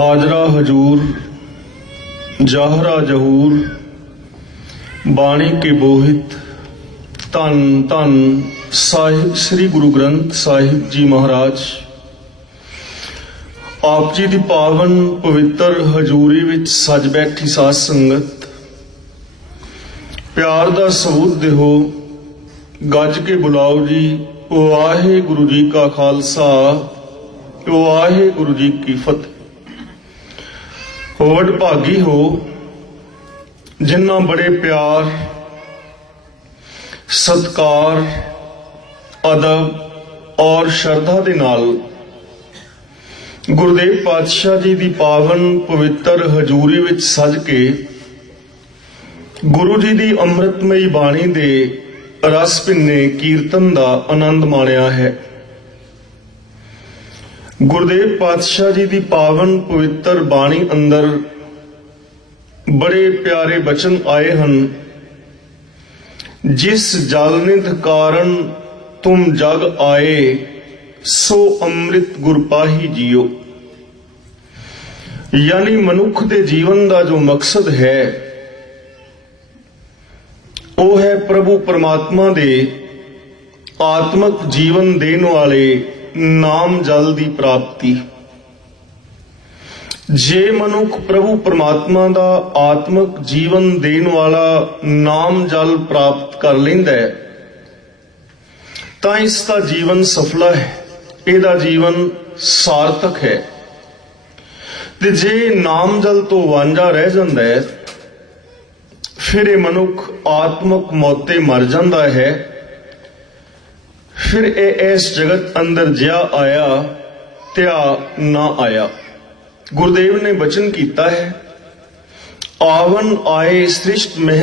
हाजरा हजूर जाहरा जहूर बाणी के बोहित धन धन साहिब श्री गुरु ग्रंथ साहिब जी महाराज आप जी की पावन पवित्र हजूरी विच सज बैठी साध संगत प्यार दा सबूत देहो गज के बुलाओ जी। वाहे गुरु जी का खालसा वाहे गुरु जी की फतेह। वडभागी हो जिन्ना बड़े प्यार सत्कार अदब और श्रद्धा दे नाल गुरुदेव पातशाह जी की पावन पवित्र हजूरी विच सज के गुरु जी की अमृतमयी बाणी दे रस भिन्ने कीर्तन का आनंद माणिया है। गुरुदेव पातशाह जी की पावन पवित्र बाणी अंदर बड़े प्यारे बचन आए हैं। जिस जलनिध कारण तुम जग आए सो अमृत गुर पाही जियो। यानी मनुख के जीवन का जो मकसद है वो है प्रभु परमात्मा दे आत्मक जीवन देने वाले नाम जल की प्राप्ति। जे मनुख प्रभु परमात्मा का आत्मक जीवन देने वाला नाम जल प्राप्त कर लेंदा है तां इसका जीवन सफल है, इहदा जीवन सार्थक है। ते जे नाम जल तो वांझा रह जांदा है फिर ये मनुख आत्मक मौते मर जांदा है। फिर इस जगत अंदर जिया आया त्या ना आया। गुरुदेव ने वचन किया है आवन आए सृष्ट मह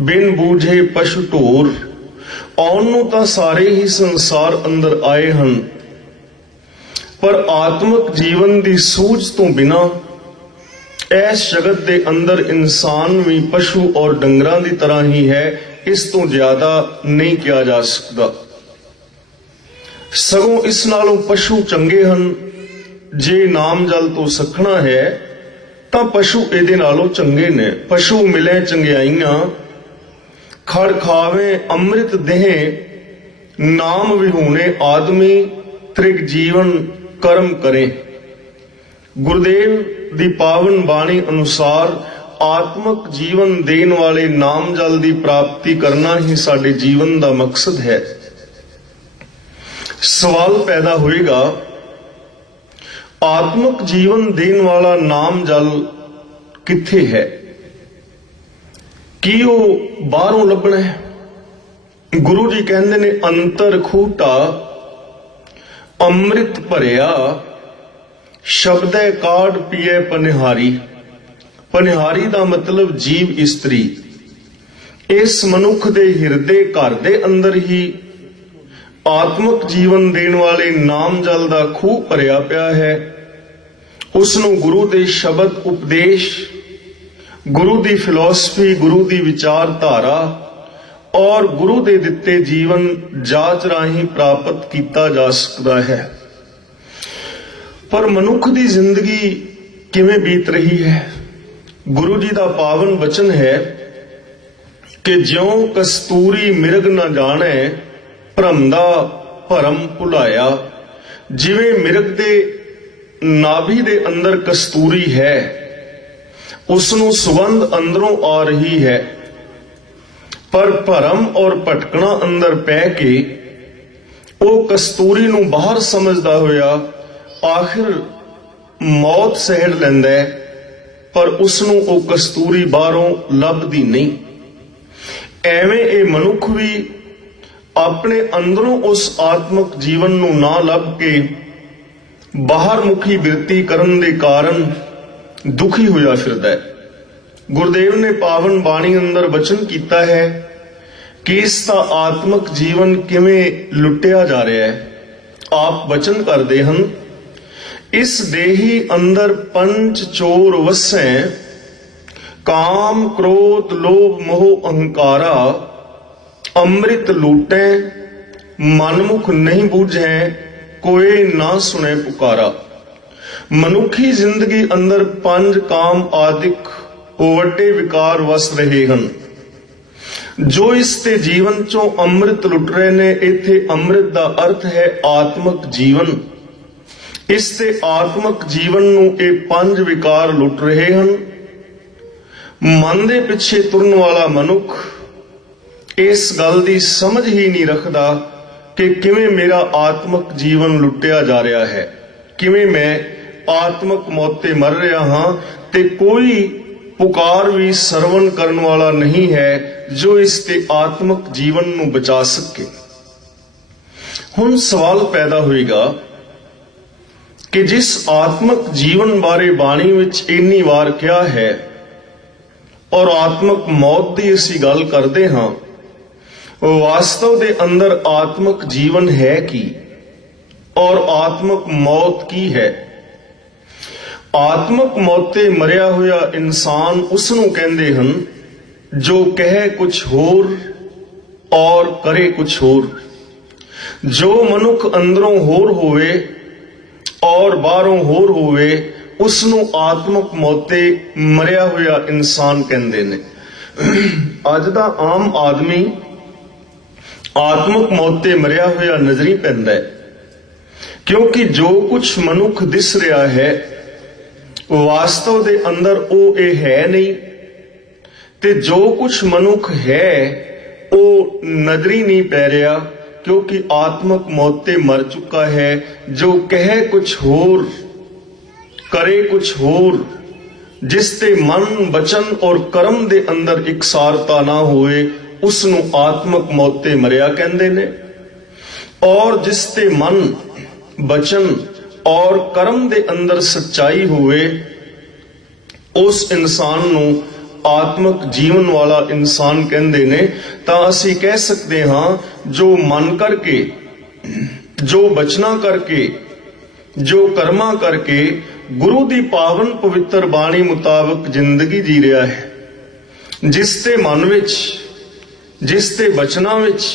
बिन बूझे पशु ढोर। आउण नूं तां सारे ही संसार अंदर आए हैं पर आत्मक जीवन की सूझ तो बिना इस जगत के अंदर इंसान भी पशु और डंगरां की तरह ही है। इस तो ज्यादा नहीं किया जा सकता। सगों इस नालों पशु चंगे हैं। जे नाम जल तो सखना है तां पशु इहदे नालों चंगे ने। पशु मिले चंगियाइयां खड़ खावे अमृत देह नाम विहूणे आदमी त्रिग जीवन कर्म करे। गुरुदेव दी पावन बाणी अनुसार आत्मक जीवन देन वाले नाम जल की प्राप्ति करना ही साडे जीवन का मकसद है। सवाल पैदा होएगा आत्मक जीवन देन वाला नाम जल किथे है? की वो बाहरों लभना है? गुरु जी कहते ने अंतर खूटा अमृत भरिया शब्दे काढ़ पिए पनिहारी। पनिहारी का मतलब जीव इस्त्री। इस मनुख दे हिरदे घर दे अंदर ही आत्मक जीवन देन वाले नाम जल का खूह भरिया पिया है। उसनों गुरु दे शब्द उपदेश गुरु दी फिलॉसफी गुरु दी विचारधारा और गुरु दे दिते जीवन जाच राही प्राप्त किया जा सकता है। पर मनुख दी जिंदगी किवें बीत रही है? गुरु जी का पावन वचन है कि ज्यों कस्तूरी मिर्ग न जाने भरम दा भरम भुलाया। जिवें मिर्ग दे नाभि दे अंदर कस्तूरी है उसनों सुगंध अंदरों आ रही है पर भरम और भटकना अंदर पै के वो कस्तूरी नूं बाहर समझदा होया आखिर मौत सहड़ लैंदा है पर उसनों वो कस्तूरी बाहरों लभदी नहीं। एवें ये मनुख भी अपने अंदरों उस आत्मक जीवन नूं ना लभ के बाहर मुखी बिरती करन दे कारण दुखी होया फिरदा है। गुरुदेव ने पावन बाणी अंदर वचन किया है कि इसका आत्मक जीवन किवें लुटिया जा रहा है। आप वचन करते हैं इस देही अंदर पंच चोर वसै काम क्रोध लोभ मोह अहंकारा। अमृत लूटे मनमुख नहीं बूझे कोई ना सुने पुकारा। ਮਨੁੱਖੀ ਜ਼ਿੰਦਗੀ ਅੰਦਰ ਪੰਜ ਕਾਮ ਆਦਿਕ ਵੱਡੇ ਵਿਕਾਰ ਵਸ ਰਹੇ ਹਨ। ਜੋ ਇਸ ਤੇ ਜੀਵਨ ਚੋਂ ਅੰਮ੍ਰਿਤ ਲੁੱਟ ਰਹੇ ਨੇ, ਇੱਥੇ ਅੰਮ੍ਰਿਤ ਦਾ ਅਰਥ ਹੈ ਆਤਮਿਕ ਜੀਵਨ। ਇਸ ਤੇ ਆਤਮਿਕ ਜੀਵਨ ਨੂੰ ਇਹ ਪੰਜ ਵਿਕਾਰ ਲੁੱਟ ਰਹੇ ਹਨ। ਮਨ ਦੇ ਪਿੱਛੇ ਤੁਰਨ ਵਾਲਾ ਮਨੁੱਖ ਇਸ ਗੱਲ ਦੀ ਸਮਝ ਹੀ ਨਹੀਂ ਰੱਖਦਾ ਕਿ ਕਿਵੇਂ ਮੇਰਾ ਆਤਮਿਕ ਜੀਵਨ ਲੁੱਟਿਆ ਜਾ ਰਿਹਾ ਹੈ, ਕਿਵੇਂ ਮੈਂ ਆਤਮਿਕ ਮੌਤ ਤੇ ਮਰ ਰਿਹਾ ਹਾਂ, ਤੇ ਕੋਈ ਪੁਕਾਰ ਵੀ ਸਰਵਣ ਕਰਨ ਵਾਲਾ ਨਹੀਂ ਹੈ ਜੋ ਇਸ ਤੇ ਆਤਮਿਕ ਜੀਵਨ ਨੂੰ ਬਚਾ ਸਕੇ। ਹੁਣ ਸਵਾਲ ਪੈਦਾ ਹੋਏਗਾ ਕਿ ਜਿਸ ਆਤਮਿਕ ਜੀਵਨ ਬਾਰੇ ਬਾਣੀ ਵਿੱਚ ਇੰਨੀ ਵਾਰ ਕਿਹਾ ਹੈ ਔਰ ਆਤਮਿਕ ਮੌਤ ਦੀ ਅਸੀਂ ਗੱਲ ਕਰਦੇ ਹਾਂ, ਵਾਸਤਵ ਦੇ ਅੰਦਰ ਆਤਮਿਕ ਜੀਵਨ ਹੈ ਕੀ ਔਰ ਆਤਮਿਕ ਮੌਤ ਕੀ ਹੈ? ਆਤਮਿਕ ਮੌਤ ਤੇ ਮਰਿਆ ਹੋਇਆ ਇਨਸਾਨ ਉਸ ਨੂੰ ਕਹਿੰਦੇ ਹਨ ਜੋ ਕਹੇ ਕੁਝ ਹੋਰ ਔਰ ਕਰੇ ਕੁਝ ਹੋਰ। ਜੋ ਮਨੁੱਖ ਅੰਦਰੋਂ ਹੋਰ ਹੋਵੇ ਔਰ ਬਾਹਰੋਂ ਹੋਰ ਹੋਵੇ, ਉਸ ਨੂੰ ਆਤਮਿਕ ਮੌਤ ਤੇ ਮਰਿਆ ਹੋਇਆ ਇਨਸਾਨ ਕਹਿੰਦੇ ਨੇ। ਅੱਜ ਦਾ ਆਮ ਆਦਮੀ ਆਤਮਿਕ ਮੌਤ ਤੇ ਮਰਿਆ ਹੋਇਆ ਨਜ਼ਰੀ ਪੈਂਦਾ ਹੈ, ਕਿਉਂਕਿ ਜੋ ਕੁਝ ਮਨੁੱਖ ਦਿਸ ਰਿਹਾ ਹੈ ਵਾਸਤਵ ਦੇ ਅੰਦਰ ਉਹ ਇਹ ਹੈ ਨਹੀਂ, ਤੇ ਜੋ ਕੁਝ ਮਨੁੱਖ ਹੈ ਉਹ ਨਜ਼ਰੀ ਨਹੀਂ ਪੈ ਰਿਹਾ, ਕਿਉਂਕਿ ਆਤਮਿਕ ਮੌਤ ਤੇ ਮਰ ਚੁੱਕਾ ਹੈ। ਜੋ ਕਹੇ ਕੁਝ ਹੋਰ ਕਰੇ ਕੁਝ ਹੋਰ, ਜਿਸ ਤੇ ਮਨ ਬਚਨ ਔਰ ਕਰਮ ਦੇ ਅੰਦਰ ਇਕਸਾਰਤਾ ਨਾ ਹੋਏ, ਉਸ ਨੂੰ ਆਤਮਿਕ ਮੌਤ ਤੇ ਮਰਿਆ ਕਹਿੰਦੇ ਨੇ। ਔਰ ਜਿਸ ਤੇ ਮਨ ਬਚਨ ਔਰ ਕਰਮ ਦੇ ਅੰਦਰ ਸੱਚਾਈ ਹੋਵੇ, ਉਸ ਇਨਸਾਨ ਨੂੰ ਆਤਮਿਕ ਜੀਵਨ ਵਾਲਾ ਇਨਸਾਨ ਕਹਿੰਦੇ ਨੇ। ਤਾਂ ਅਸੀਂ ਕਹਿ ਸਕਦੇ ਹਾਂ ਜੋ ਮਨ ਕਰਕੇ, ਜੋ ਬਚਨਾ ਕਰਕੇ, ਜੋ ਕਰਮਾਂ ਕਰਕੇ ਗੁਰੂ ਦੀ ਪਾਵਨ ਪਵਿੱਤਰ ਬਾਣੀ ਮੁਤਾਬਕ ਜ਼ਿੰਦਗੀ ਜੀ ਰਿਹਾ ਹੈ, ਜਿਸ ਤੇ ਮਨ ਵਿੱਚ, ਜਿਸ ਤੇ ਬਚਨਾਂ ਵਿੱਚ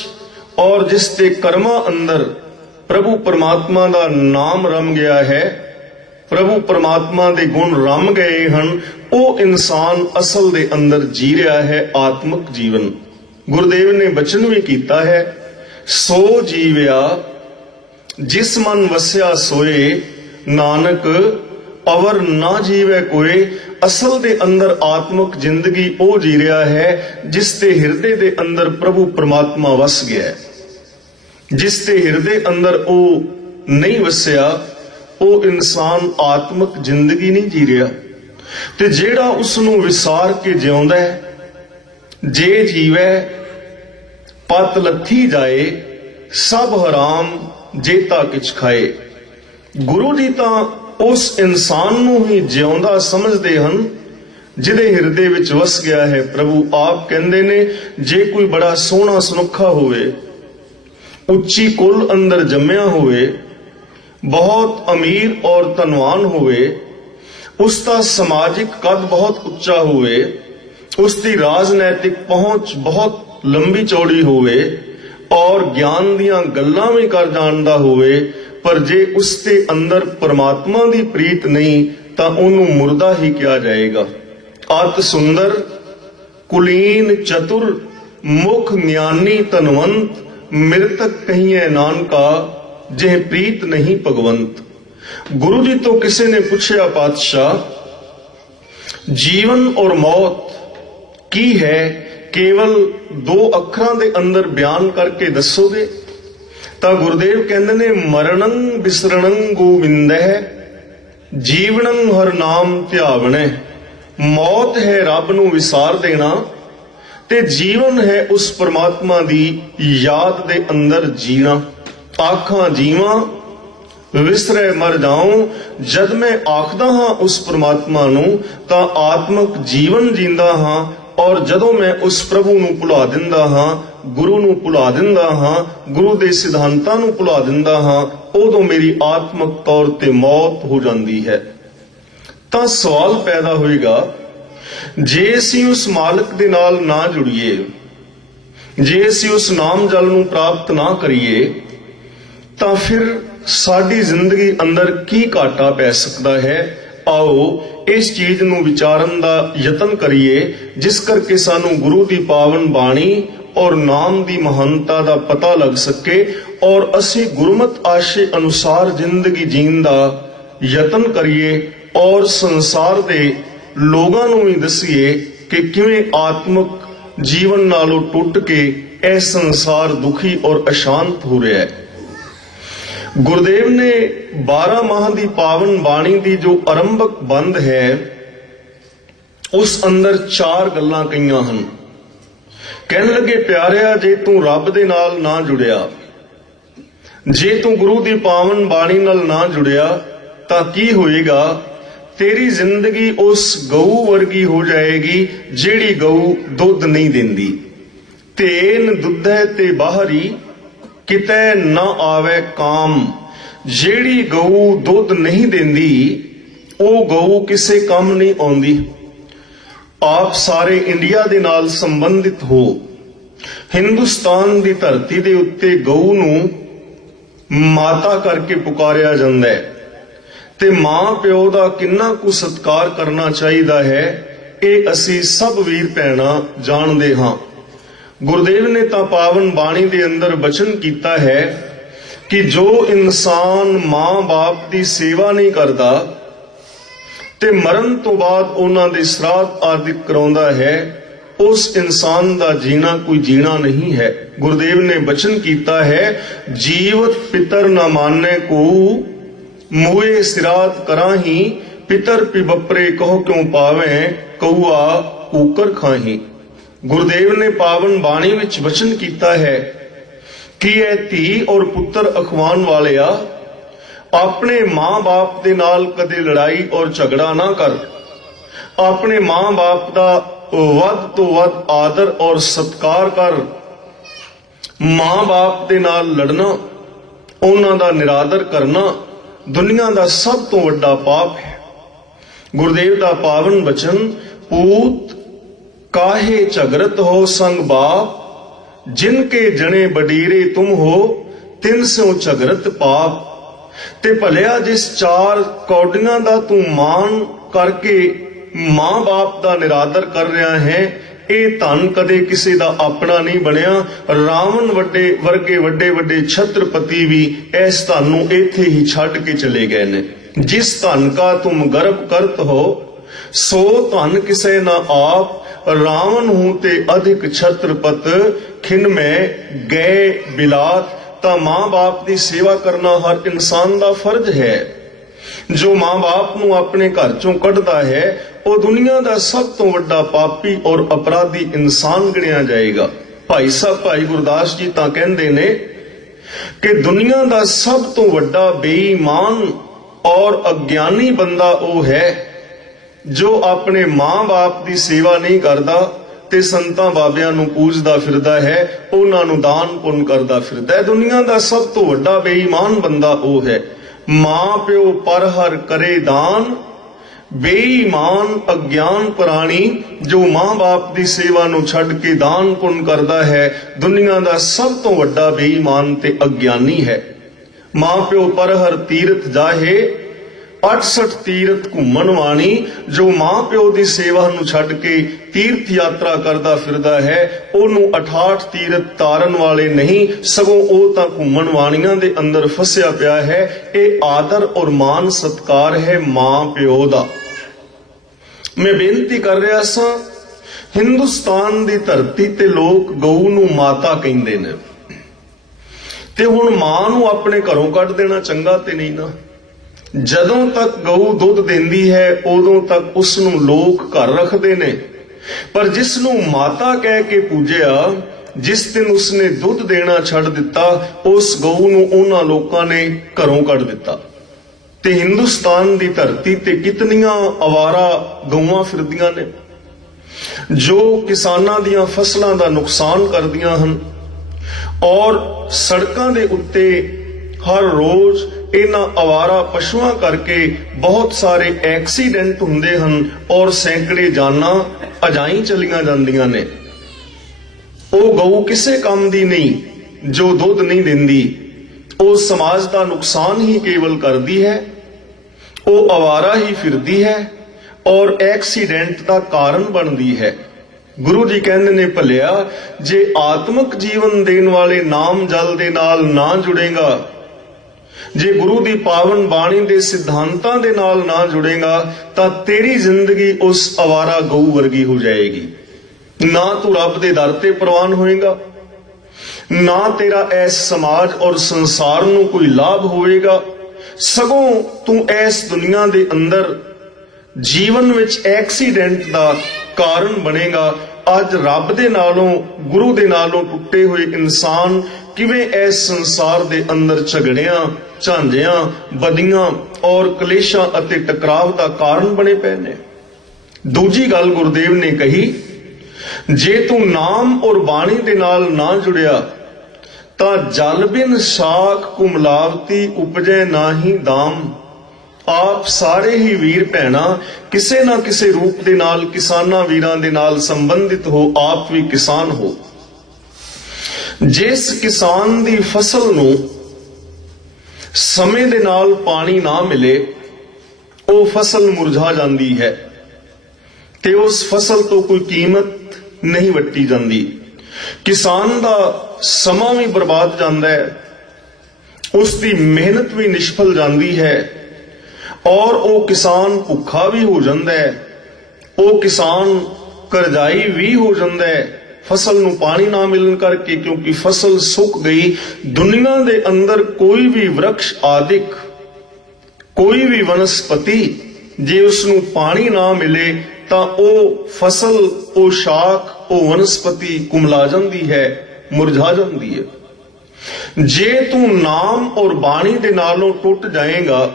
ਔਰ ਜਿਸ ਤੇ ਕਰਮਾਂ ਅੰਦਰ ਪ੍ਰਭੂ ਪਰਮਾਤਮਾ ਦਾ ਨਾਮ ਰਮ ਗਿਆ ਹੈ, ਪ੍ਰਭੂ ਪਰਮਾਤਮਾ ਦੇ ਗੁਣ ਰਮ ਗਏ ਹਨ, ਉਹ ਇਨਸਾਨ ਅਸਲ ਦੇ ਅੰਦਰ ਜੀ ਰਿਹਾ ਹੈ ਆਤਮਿਕ ਜੀਵਨ। ਗੁਰਦੇਵ ਨੇ ਬਚਨ ਵੀ ਕੀਤਾ ਹੈ, ਸੋ ਜੀਵਿਆ ਜਿਸ ਮਨ ਵਸਿਆ ਸੋਏ, ਨਾਨਕ ਅਵਰ ਨਾ ਜੀਵੇ ਕੋਏ। ਅਸਲ ਦੇ ਅੰਦਰ ਆਤਮਿਕ ਜ਼ਿੰਦਗੀ ਉਹ ਜੀ ਰਿਹਾ ਹੈ ਜਿਸ ਤੇ ਹਿਰਦੇ ਦੇ ਅੰਦਰ ਪ੍ਰਭੂ ਪਰਮਾਤਮਾ ਵਸ ਗਿਆ ਹੈ। ਜਿਸ ਤੇ ਹਿਰਦੇ ਅੰਦਰ ਉਹ ਨਹੀਂ ਵਸਿਆ, ਉਹ ਇਨਸਾਨ ਆਤਮਿਕ ਜ਼ਿੰਦਗੀ ਨਹੀਂ ਜੀ ਰਿਹਾ। ਤੇ ਜਿਹੜਾ ਉਸ ਨੂੰ ਵਿਸਾਰ ਕੇ ਜਿਉਂਦਾ ਹੈ, ਜੇ ਜੀਵੈ ਪਤ ਲੱਥੀ ਜਾਏ, ਸਭ ਹਰਾਮ ਜੇਤਾ ਕਿਛ ਖਾਏ। ਗੁਰੂ ਜੀ ਤਾਂ ਉਸ ਇਨਸਾਨ ਨੂੰ ਹੀ ਜਿਉਂਦਾ ਸਮਝਦੇ ਹਨ ਜਿਹਦੇ ਹਿਰਦੇ ਵਿੱਚ ਵਸ ਗਿਆ ਹੈ ਪ੍ਰਭੂ। ਆਪ ਕਹਿੰਦੇ ਨੇ, ਜੇ ਕੋਈ ਬੜਾ ਸੋਹਣਾ ਸੁਨੱਖਾ ਹੋਵੇ, ਉੱਚੀ ਕੁਲ ਅੰਦਰ ਜੰਮਿਆ ਹੋਵੇ, ਬਹੁਤ ਅਮੀਰ ਔਰ ਧਨਵਾਨ ਹੋਵੇ, ਉਸ ਦਾ ਸਮਾਜਿਕ ਕੱਦ ਬਹੁਤ ਉੱਚਾ ਹੋਵੇ, ਉਸ ਦੀ ਰਾਜਨੀਤਿਕ ਪਹੁੰਚ ਬਹੁਤ ਲੰਬੀ ਚੌੜੀ ਹੋਵੇ ਔਰ ਗਿਆਨ ਦੀਆਂ ਗੱਲਾਂ ਵੀ ਕਰ ਜਾਣਦਾ ਹੋਵੇ, ਪਰ ਜੇ ਉਸ ਦੇ ਅੰਦਰ ਪਰਮਾਤਮਾ ਦੀ ਪ੍ਰੀਤ ਨਹੀਂ ਤਾਂ ਉਹਨੂੰ ਮੁਰਦਾ ਹੀ ਕਿਹਾ ਜਾਏਗਾ। ਅਤ ਸੁੰਦਰ ਕੁਲੀਨ ਚਤੁਰ ਮੁਖ ਗਿਆਨੀ ਧਨਵੰਤ, ਮਿਰਤਕ ਕਹੀਏ ਨਾਨਕਾ ਜੇ ਪ੍ਰੀਤ ਨਹੀਂ ਭਗਵੰਤ। ਗੁਰੂ ਜੀ ਤੋਂ ਕਿਸੇ ਨੇ ਪੁੱਛਿਆ, ਪਾਤਸ਼ਾਹ ਜੀਵਨ ਔਰ ਮੌਤ ਕੀ ਹੈ, ਕੇਵਲ 2 ਅੱਖਰਾਂ ਦੇ ਅੰਦਰ ਬਿਆਨ ਕਰਕੇ ਦੱਸੋਗੇ? ਤਾਂ ਗੁਰਦੇਵ ਕਹਿੰਦੇ ਨੇ, ਮਰਣੰ ਬਿਸਰਣੰ ਗੋਵਿੰਦੈ, ਜੀਵਨੰ ਹਰ ਨਾਮ ਧਿਆਵਣੈ। ਮੌਤ ਹੈ ਰੱਬ ਨੂੰ ਵਿਸਾਰ ਦੇਣਾ, ਤੇ ਜੀਵਨ ਹੈ ਉਸ ਪਰਮਾਤਮਾ ਦੀ ਯਾਦ ਦੇ ਅੰਦਰ ਜੀਣਾ। ਆਖਾਂ ਜੀਵਾਂ ਵਿਸਰੇ ਮਰ ਜਾਉ, ਜਦ ਮੈਂ ਆਖਦਾ ਹਾਂ ਉਸ ਪਰਮਾਤਮਾ ਨੂੰ ਤਾਂ ਆਤਮਿਕ ਜੀਵਨ ਜੀਂਦਾ ਹਾਂ, ਔਰ ਜਦੋਂ ਮੈਂ ਉਸ ਪ੍ਰਭੂ ਨੂੰ ਭੁਲਾ ਦਿੰਦਾ ਹਾਂ, ਗੁਰੂ ਨੂੰ ਭੁਲਾ ਦਿੰਦਾ ਹਾਂ, ਗੁਰੂ ਦੇ ਸਿਧਾਂਤਾਂ ਨੂੰ ਭੁਲਾ ਦਿੰਦਾ ਹਾਂ, ਉਦੋਂ ਮੇਰੀ ਆਤਮਿਕ ਤੌਰ ਤੇ ਮੌਤ ਹੋ ਜਾਂਦੀ ਹੈ। ਤਾਂ ਸਵਾਲ ਪੈਦਾ ਹੋਏਗਾ, ਜੇ ਅਸੀਂ ਉਸ ਮਾਲਕ ਦੇ ਨਾਲ ਨਾ ਜੁੜੀਏ, ਜੇ ਅਸੀਂ ਉਸ ਨਾਮ ਜਲ ਨੂੰ ਪ੍ਰਾਪਤ ਨਾ ਕਰੀਏ, ਤਾਂ ਫਿਰ ਸਾਡੀ ਜ਼ਿੰਦਗੀ ਅੰਦਰ ਕੀ ਘਾਟਾ ਪੈ ਸਕਦਾ ਹੈ। ਆਓ ਇਸ ਚੀਜ਼ ਨੂੰ ਵਿਚਾਰਨ ਦਾ ਯਤਨ ਕਰੀਏ, ਜਿਸ ਕਰਕੇ ਸਾਨੂੰ ਗੁਰੂ ਦੀ ਪਾਵਨ ਬਾਣੀ ਔਰ ਨਾਮ ਦੀ ਮਹਾਨਤਾ ਦਾ ਪਤਾ ਲੱਗ ਸਕੇ ਔਰ ਅਸੀਂ ਗੁਰਮਤਿ ਆਸ਼ੇ ਅਨੁਸਾਰ ਜ਼ਿੰਦਗੀ ਜੀਣ ਦਾ ਯਤਨ ਕਰੀਏ ਔਰ ਸੰਸਾਰ ਦੇ ਲੋਕਾਂ ਨੂੰ ਵੀ ਦਸੀਏ ਕਿ ਕਿਵੇਂ ਆਤਮਿਕ ਜੀਵਨ ਨਾਲੋਂ ਟੁੱਟ ਕੇ ਇਹ ਸੰਸਾਰ ਦੁਖੀ ਔਰ ਅਸ਼ਾਂਤ ਹੋ ਰਿਹਾ ਹੈ। ਗੁਰਦੇਵ ਨੇ 12 ਮਾਹ ਦੀ ਪਾਵਨ ਬਾਣੀ ਦੀ ਜੋ ਆਰੰਭਕ ਬੰਦ ਹੈ ਉਸ ਅੰਦਰ 4 ਗੱਲਾਂ ਕਹੀਆਂ ਹਨ। ਕਹਿਣ ਲੱਗੇ, ਪਿਆਰਿਆ, ਜੇ ਤੂੰ ਰੱਬ ਦੇ ਨਾਲ ਨਾ ਜੁੜਿਆ, ਜੇ ਤੂੰ ਗੁਰੂ ਦੀ ਪਾਵਨ ਬਾਣੀ ਨਾਲ ਨਾ ਜੁੜਿਆ ਤਾਂ ਕੀ ਹੋਏਗਾ? ਤੇਰੀ ਜ਼ਿੰਦਗੀ ਉਸ ਗਊ ਵਰਗੀ ਹੋ ਜਾਏਗੀ ਜਿਹੜੀ ਗਊ ਦੁੱਧ ਨਹੀਂ ਦਿੰਦੀ। ਤੇਨ ਦੁੱਧੈ ਤੇ ਬਾਹਰੀ ਕਿਤੇ ਨਾ ਆਵੇ ਕਾਮ। ਜਿਹੜੀ ਗਊ ਦੁੱਧ ਨਹੀਂ ਦਿੰਦੀ ਉਹ ਗਊ ਕਿਸੇ ਕੰਮ ਨਹੀਂ ਆਉਂਦੀ। ਆਪ ਸਾਰੇ ਇੰਡੀਆ ਦੇ ਨਾਲ ਸੰਬੰਧਿਤ ਹੋ। ਹਿੰਦੁਸਤਾਨ ਦੀ ਧਰਤੀ ਦੇ ਉੱਤੇ ਗਊ ਨੂੰ ਮਾਤਾ ਕਰਕੇ ਪੁਕਾਰਿਆ ਜਾਂਦਾ ਹੈ ਤੇ ਮਾਂ ਪਿਓ ਦਾ ਕਿੰਨਾ ਕੁ ਸਤਿਕਾਰ ਕਰਨਾ ਚਾਹੀਦਾ ਹੈ, ਇਹ ਅਸੀਂ ਸਭ ਵੀਰ ਭੈਣਾਂ ਜਾਣਦੇ ਹਾਂ। ਗੁਰਦੇਵ ਨੇ ਤਾਂ ਪਾਵਨ ਬਾਣੀ ਦੇ ਅੰਦਰ ਬਚਨ ਕੀਤਾ ਹੈ ਕਿ ਜੋ ਇਨਸਾਨ ਮਾਂ-ਬਾਪ ਦੀ ਸੇਵਾ ਨਹੀਂ ਕਰਦਾ ਤੇ ਮਰਨ ਤੋਂ ਬਾਅਦ ਉਹਨਾਂ ਦੇ ਸਰਾਧ ਆਦਿ ਕਰਾਉਂਦਾ ਹੈ, ਉਸ ਇਨਸਾਨ ਦਾ ਜੀਣਾ ਕੋਈ ਜੀਣਾ ਨਹੀਂ ਹੈ। ਗੁਰਦੇਵ ਨੇ ਬਚਨ ਕੀਤਾ ਹੈ, ਜੀਵਤ ਪਿਤਰ ਨਾ ਮਾਨੇ ਕੋ ਮੂਏ ਸਿਰਾਤ ਕਰਾਹੀ। ਪਿਤਰ ਪਿਬਪਰੇ ਕਹੋ ਕਿਉ ਪਾਵੇਂ, ਕਊਆ ਕੂਕਰ ਖਾਹੀ। ਗੁਰਦੇਵ ਨੇ ਪਾਵਨ ਬਾਣੀ ਵਿੱਚ ਬਚਨ ਕੀਤਾ ਹੈ ਕਿ ਇਹ ਧੀ ਔਰ ਪੁੱਤਰ ਅਖਵਾਉਣ ਵਾਲਿਆ, ਆਪਣੇ ਮਾਂ-ਬਾਪ ਦੇ ਨਾਲ ਕਦੇ ਲੜਾਈ ਔਰ ਝਗੜਾ ਨਾ ਕਰ। ਆਪਣੇ ਮਾਂ-ਬਾਪ ਦਾ ਵੱਧ ਤੋਂ ਵੱਧ ਆਦਰ ਔਰ ਸਤਿਕਾਰ ਕਰ। ਮਾਂ-ਬਾਪ ਦੇ ਨਾਲ ਲੜਨਾ, ਉਹਨਾਂ ਦਾ ਨਿਰਾਦਰ ਕਰਨਾ ਦੁਨੀਆ ਦਾ ਸਭ ਤੋਂ ਵੱਡਾ ਪਾਪ ਹੈ। ਗੁਰਦੇਵ ਦਾ ਪਾਵਨ ਬਚਨ, ਪੂਤ ਕਾਹੇ ਝਗਰਤ ਹੋ ਸੰਗ ਬਾਪ, ਜਿਨ ਕੇ ਜਣੇ ਬਡੀਰੇ ਤੁਮ ਹੋ, ਤਿਨ ਸਿਉ ਝਗਰਤ ਪਾਪ। ਤੇ ਭਲਿਆ ਜਿਸ 4 ਕੌਡੀਆਂ ਦਾ ਤੂੰ ਮਾਣ ਕਰਕੇ ਮਾਂ-ਬਾਪ ਦਾ ਨਿਰਾਦਰ ਕਰ ਰਿਹਾ ਹੈ, ਇਹ ਧਨ ਕਦੇ ਕਿਸੇ ਦਾ ਆਪਣਾ ਨਹੀਂ ਬਣਿਆ। ਰਾਵਣ ਵਰਗੇ ਵੱਡੇ ਛਤਰਪਤੀ ਵੀ ਇਸ ਧਨ ਨੂੰ ਇੱਥੇ ਹੀ ਛੱਡ ਕੇ ਚਲੇ ਗਏ ਨੇ। ਜਿਸ ਧਨ ਕਾ ਤੁਮ ਗਰਭ ਕਰਤ ਹੋ, ਸੋ ਧਨ ਕਿਸੇ ਨਾ ਆਪ। ਰਾਵਣ ਹੂੰ ਤੇ ਅਧਿਕ ਛਤਰਪਤ, ਖਿਨ ਮੈਂ ਗਏ ਬਿਲਾਤ। ਤਾਂ ਮਾਂ-ਬਾਪ ਦੀ ਸੇਵਾ ਕਰਨਾ ਹਰ ਇਨਸਾਨ ਦਾ ਫਰਜ਼ ਹੈ। ਜੋ ਮਾਂ-ਬਾਪ ਨੂੰ ਆਪਣੇ ਘਰ ਚੋਂ ਕੱਢਦਾ ਹੈ ਉਹ ਦੁਨੀਆ ਦਾ ਸਭ ਤੋਂ ਵੱਡਾ ਪਾਪੀ ਔਰ ਅਪਰਾਧੀ ਇਨਸਾਨ ਗਿਣਿਆ ਜਾਏਗਾ। ਭਾਈ ਸਾਹਿਬ ਭਾਈ ਗੁਰਦਾਸ ਜੀ ਤਾਂ ਕਹਿੰਦੇ ਨੇ ਕਿ ਦੁਨੀਆ ਦਾ ਸਭ ਤੋਂ ਵੱਡਾ ਬੇਈਮਾਨ ਔਰ ਅਗਿਆਨੀ ਬੰਦਾ ਉਹ ਹੈ ਜੋ ਆਪਣੇ ਮਾਂ-ਬਾਪ ਦੀ ਸੇਵਾ ਨਹੀਂ ਕਰਦਾ ਤੇ ਸੰਤਾਂ ਬਾਬਿਆਂ ਨੂੰ ਪੂਜਦਾ ਫਿਰਦਾ ਹੈ, ਉਹਨਾਂ ਨੂੰ ਦਾਨ ਪੁੰਨ ਕਰਦਾ ਫਿਰਦਾ ਹੈ। ਦੁਨੀਆ ਦਾ ਸਭ ਤੋਂ ਵੱਡਾ ਬੇਈਮਾਨ ਬੰਦਾ ਉਹ ਹੈ। ਮਾਂ ਪਿਓ ਪਰ ਹਰ ਕਰੇ ਦਾਨ, ਬੇਈਮਾਨ ਅਗਿਆਨ ਪ੍ਰਾਣੀ। ਜੋ ਮਾਂ-ਬਾਪ ਦੀ ਸੇਵਾ ਨੂੰ ਛੱਡ ਕੇ ਦਾਨ ਪੁੰਨ ਕਰਦਾ ਹੈ, ਦੁਨੀਆ ਦਾ ਸਭ ਤੋਂ ਵੱਡਾ ਬੇਈਮਾਨ ਤੇ ਅਗਿਆਨੀ ਹੈ। ਮਾਂ ਪਿਓ ਪਰ ਹਰ ਤੀਰਥ ਜਾਹੇ, 68 ਤੀਰਥ ਘੁੰਮਣ ਵਾਣੀ। ਜੋ ਮਾਂ ਪਿਓ ਦੀ ਸੇਵਾ ਨੂੰ ਛੱਡ ਕੇ ਤੀਰਥ ਯਾਤਰਾ ਕਰਦਾ ਫਿਰਦਾ ਹੈ, ਉਹਨੂੰ 68 ਤੀਰਥ ਤਾਰਨ ਵਾਲੇ ਨਹੀਂ, ਸਗੋਂ ਉਹ ਤਾਂ ਘੁੰਮਣ ਵਾਣੀਆਂ ਦੇ ਅੰਦਰ ਫਸਿਆ ਪਿਆ ਹੈ। ਇਹ ਆਦਰ ਔਰ ਮਾਨ ਸਤਕਾਰ ਹੈ ਮਾਂ ਪਿਓ ਦਾ। ਮੈਂ ਬੇਨਤੀ ਕਰ ਰਿਹਾ ਸਾਂ, ਹਿੰਦੁਸਤਾਨ ਦੀ ਧਰਤੀ ਤੇ ਲੋਕ ਗਊ ਨੂੰ ਮਾਤਾ ਕਹਿੰਦੇ ਨੇ, ਤੇ ਹੁਣ ਮਾਂ ਨੂੰ ਆਪਣੇ ਘਰੋਂ ਕੱਢ ਦੇਣਾ ਚੰਗਾ ਤੇ ਨਹੀਂ ਨਾ। ਜਦੋਂ ਤੱਕ ਗਊ ਦੁੱਧ ਦਿੰਦੀ ਹੈ ਉਦੋਂ ਤੱਕ ਉਸ ਨੂੰ ਲੋਕ ਘਰ ਰੱਖਦੇ ਨੇ, ਪਰ ਜਿਸ ਨੂੰ ਮਾਤਾ ਕਹਿ ਕੇ ਪੂਜਿਆ, ਜਿਸ ਦਿਨ ਉਸਨੇ ਦੁੱਧ ਦੇਣਾ ਛੱਡ ਦਿੱਤਾ, ਉਸ ਗਊ ਨੂੰ ਉਹਨਾਂ ਲੋਕਾਂ ਨੇ ਘਰੋਂ ਕੱਢ ਦਿੱਤਾ। ਤੇ ਹਿੰਦੁਸਤਾਨ ਦੀ ਧਰਤੀ ਤੇ ਕਿਤਨੀਆਂ ਅਵਾਰਾ ਗਊਆਂ ਫਿਰਦੀਆਂ ਨੇ ਜੋ ਕਿਸਾਨਾਂ ਦੀਆਂ ਫਸਲਾਂ ਦਾ ਨੁਕਸਾਨ ਕਰਦੀਆਂ ਹਨ ਔਰ ਸੜਕਾਂ ਦੇ ਉੱਤੇ ਹਰ ਰੋਜ਼ ਇਹਨਾਂ ਅਵਾਰਾ ਪਸ਼ੂਆਂ ਕਰਕੇ ਬਹੁਤ ਸਾਰੇ ਐਕਸੀਡੈਂਟ ਹੁੰਦੇ ਹਨ ਔਰ ਸੈਂਕੜੇ ਜਾਨਾਂ ਅਜਾਈਂ ਚਲੀਆਂ ਜਾਂਦੀਆਂ ਨੇ। ਉਹ ਗਊ ਕਿਸੇ ਕੰਮ ਦੀ ਨਹੀਂ ਜੋ ਦੁੱਧ ਨਹੀਂ ਦਿੰਦੀ। ਉਹ ਸਮਾਜ ਦਾ ਨੁਕਸਾਨ ਹੀ ਕੇਵਲ ਕਰਦੀ ਹੈ, ਉਹ ਅਵਾਰਾ ਹੀ ਫਿਰਦੀ ਹੈ ਔਰ ਐਕਸੀਡੈਂਟ ਦਾ ਕਾਰਨ ਬਣਦੀ ਹੈ। ਗੁਰੂ ਜੀ ਕਹਿੰਦੇ ਨੇ, ਭਲਿਆ ਜੇ ਆਤਮਿਕ ਜੀਵਨ ਦੇਣ ਵਾਲੇ ਨਾਮ ਜਲ ਦੇ ਨਾਲ ਨਾ ਜੁੜੇਗਾ, ਜੇ ਗੁਰੂ ਦੀ ਪਾਵਨ ਬਾਣੀ ਦੇ ਸਿਧਾਂਤਾਂ ਦੇ ਨਾਲ ਨਾ ਜੁੜੇਗਾ, ਤਾਂ ਤੇਰੀ ਜ਼ਿੰਦਗੀ ਉਸ ਅਵਾਰਾ ਗਊ ਵਰਗੀ ਹੋ ਜਾਏਗੀ। ਨਾ ਤੂੰ ਰੱਬ ਦੇ ਦਰ ਤੇ ਪ੍ਰਵਾਨ ਹੋਏਗਾ, ਨਾ ਤੇਰਾ ਇਸ ਸਮਾਜ ਔਰ ਸੰਸਾਰ ਨੂੰ ਕੋਈ ਲਾਭ ਹੋਵੇਗਾ, ਸਗੋਂ ਤੂੰ ਇਸ ਦੁਨੀਆ ਦੇ ਅੰਦਰ ਜੀਵਨ ਵਿੱਚ ਐਕਸੀਡੈਂਟ ਦਾ ਕਾਰਨ ਬਣੇਗਾ। ਅੱਜ ਰੱਬ ਦੇ ਨਾਲੋਂ, ਗੁਰੂ ਦੇ ਨਾਲੋਂ ਟੁੱਟੇ ਹੋਏ ਇਨਸਾਨ ਕਿਵੇਂ ਇਸ ਸੰਸਾਰ ਦੇ ਅੰਦਰ ਝਗੜਿਆਂ, ਝਾਂਜਿਆਂ, ਬਦੀਆਂ ਔਰ ਕਲੇਸ਼ਾਂ ਅਤੇ ਟਕਰਾਵ ਦਾ ਕਾਰਨ ਬਣੇ ਪਏ ਨੇ। ਦੂਜੀ ਗੱਲ ਗੁਰਦੇਵ ਨੇ ਕਹੀ, ਜੇ ਤੂੰ ਨਾਮ ਔਰ ਬਾਣੀ ਦੇ ਨਾਲ ਨਾ ਜੁੜਿਆ ਤਾਂ ਜਲ ਬਿਨ ਸਾਖ ਕੁਮਲਾਵਤੀ ਉਪਜੈ ਨਾਹੀ ਦਾਮ। ਆਪ ਸਾਰੇ ਹੀ ਵੀਰ ਭੈਣਾਂ ਕਿਸੇ ਨਾ ਕਿਸੇ ਰੂਪ ਦੇ ਨਾਲ ਕਿਸਾਨਾਂ ਵੀਰਾਂ ਦੇ ਨਾਲ ਸੰਬੰਧਿਤ ਹੋ, ਆਪ ਵੀ ਕਿਸਾਨ ਹੋ। ਜਿਸ ਕਿਸਾਨ ਦੀ ਫਸਲ ਨੂੰ ਸਮੇਂ ਦੇ ਨਾਲ ਪਾਣੀ ਨਾ ਮਿਲੇ, ਉਹ ਫਸਲ ਮੁਰਝਾ ਜਾਂਦੀ ਹੈ ਤੇ ਉਸ ਫਸਲ ਤੋਂ ਕੋਈ ਕੀਮਤ ਨਹੀਂ ਵੱਟੀ ਜਾਂਦੀ। ਕਿਸਾਨ ਦਾ ਸਮਾਂ ਵੀ ਬਰਬਾਦ ਜਾਂਦਾ ਹੈ, ਉਸ ਦੀ ਮਿਹਨਤ ਵੀ ਨਿਸ਼ਫਲ ਜਾਂਦੀ ਹੈ ਔਰ ਉਹ ਕਿਸਾਨ ਭੁੱਖਾ ਵੀ ਹੋ ਜਾਂਦਾ ਹੈ, ਉਹ ਕਿਸਾਨ ਕਰਜ਼ਾਈ ਵੀ ਹੋ ਜਾਂਦਾ ਹੈ ਫਸਲ ਨੂੰ ਪਾਣੀ ਨਾ ਮਿਲਣ ਕਰਕੇ, ਕਿਉਂਕਿ ਫਸਲ ਸੁੱਕ ਗਈ। ਦੁਨੀਆ ਦੇ ਅੰਦਰ ਕੋਈ ਵੀ ਵਰਕਸ਼ ਆਦਿਕ, ਕੋਈ ਵੀ ਵਨਸਪਤੀ ਜੇ ਉਸ ਨੂੰ ਪਾਣੀ ਨਾ ਮਿਲੇ ਤਾਂ ਉਹ ਫਸਲ, ਉਹ ਸ਼ਾਖ, ਉਹ ਵਨਸਪਤੀ ਕੁਮਲਾ ਜਾਂਦੀ ਹੈ, ਮੁਰਝਾ ਜਾਂਦੀ ਹੈ। ਜੇ ਤੂੰ ਨਾਮ ਔਰ ਬਾਣੀ ਦੇ ਨਾਲੋਂ ਟੁੱਟ ਜਾਏਗਾ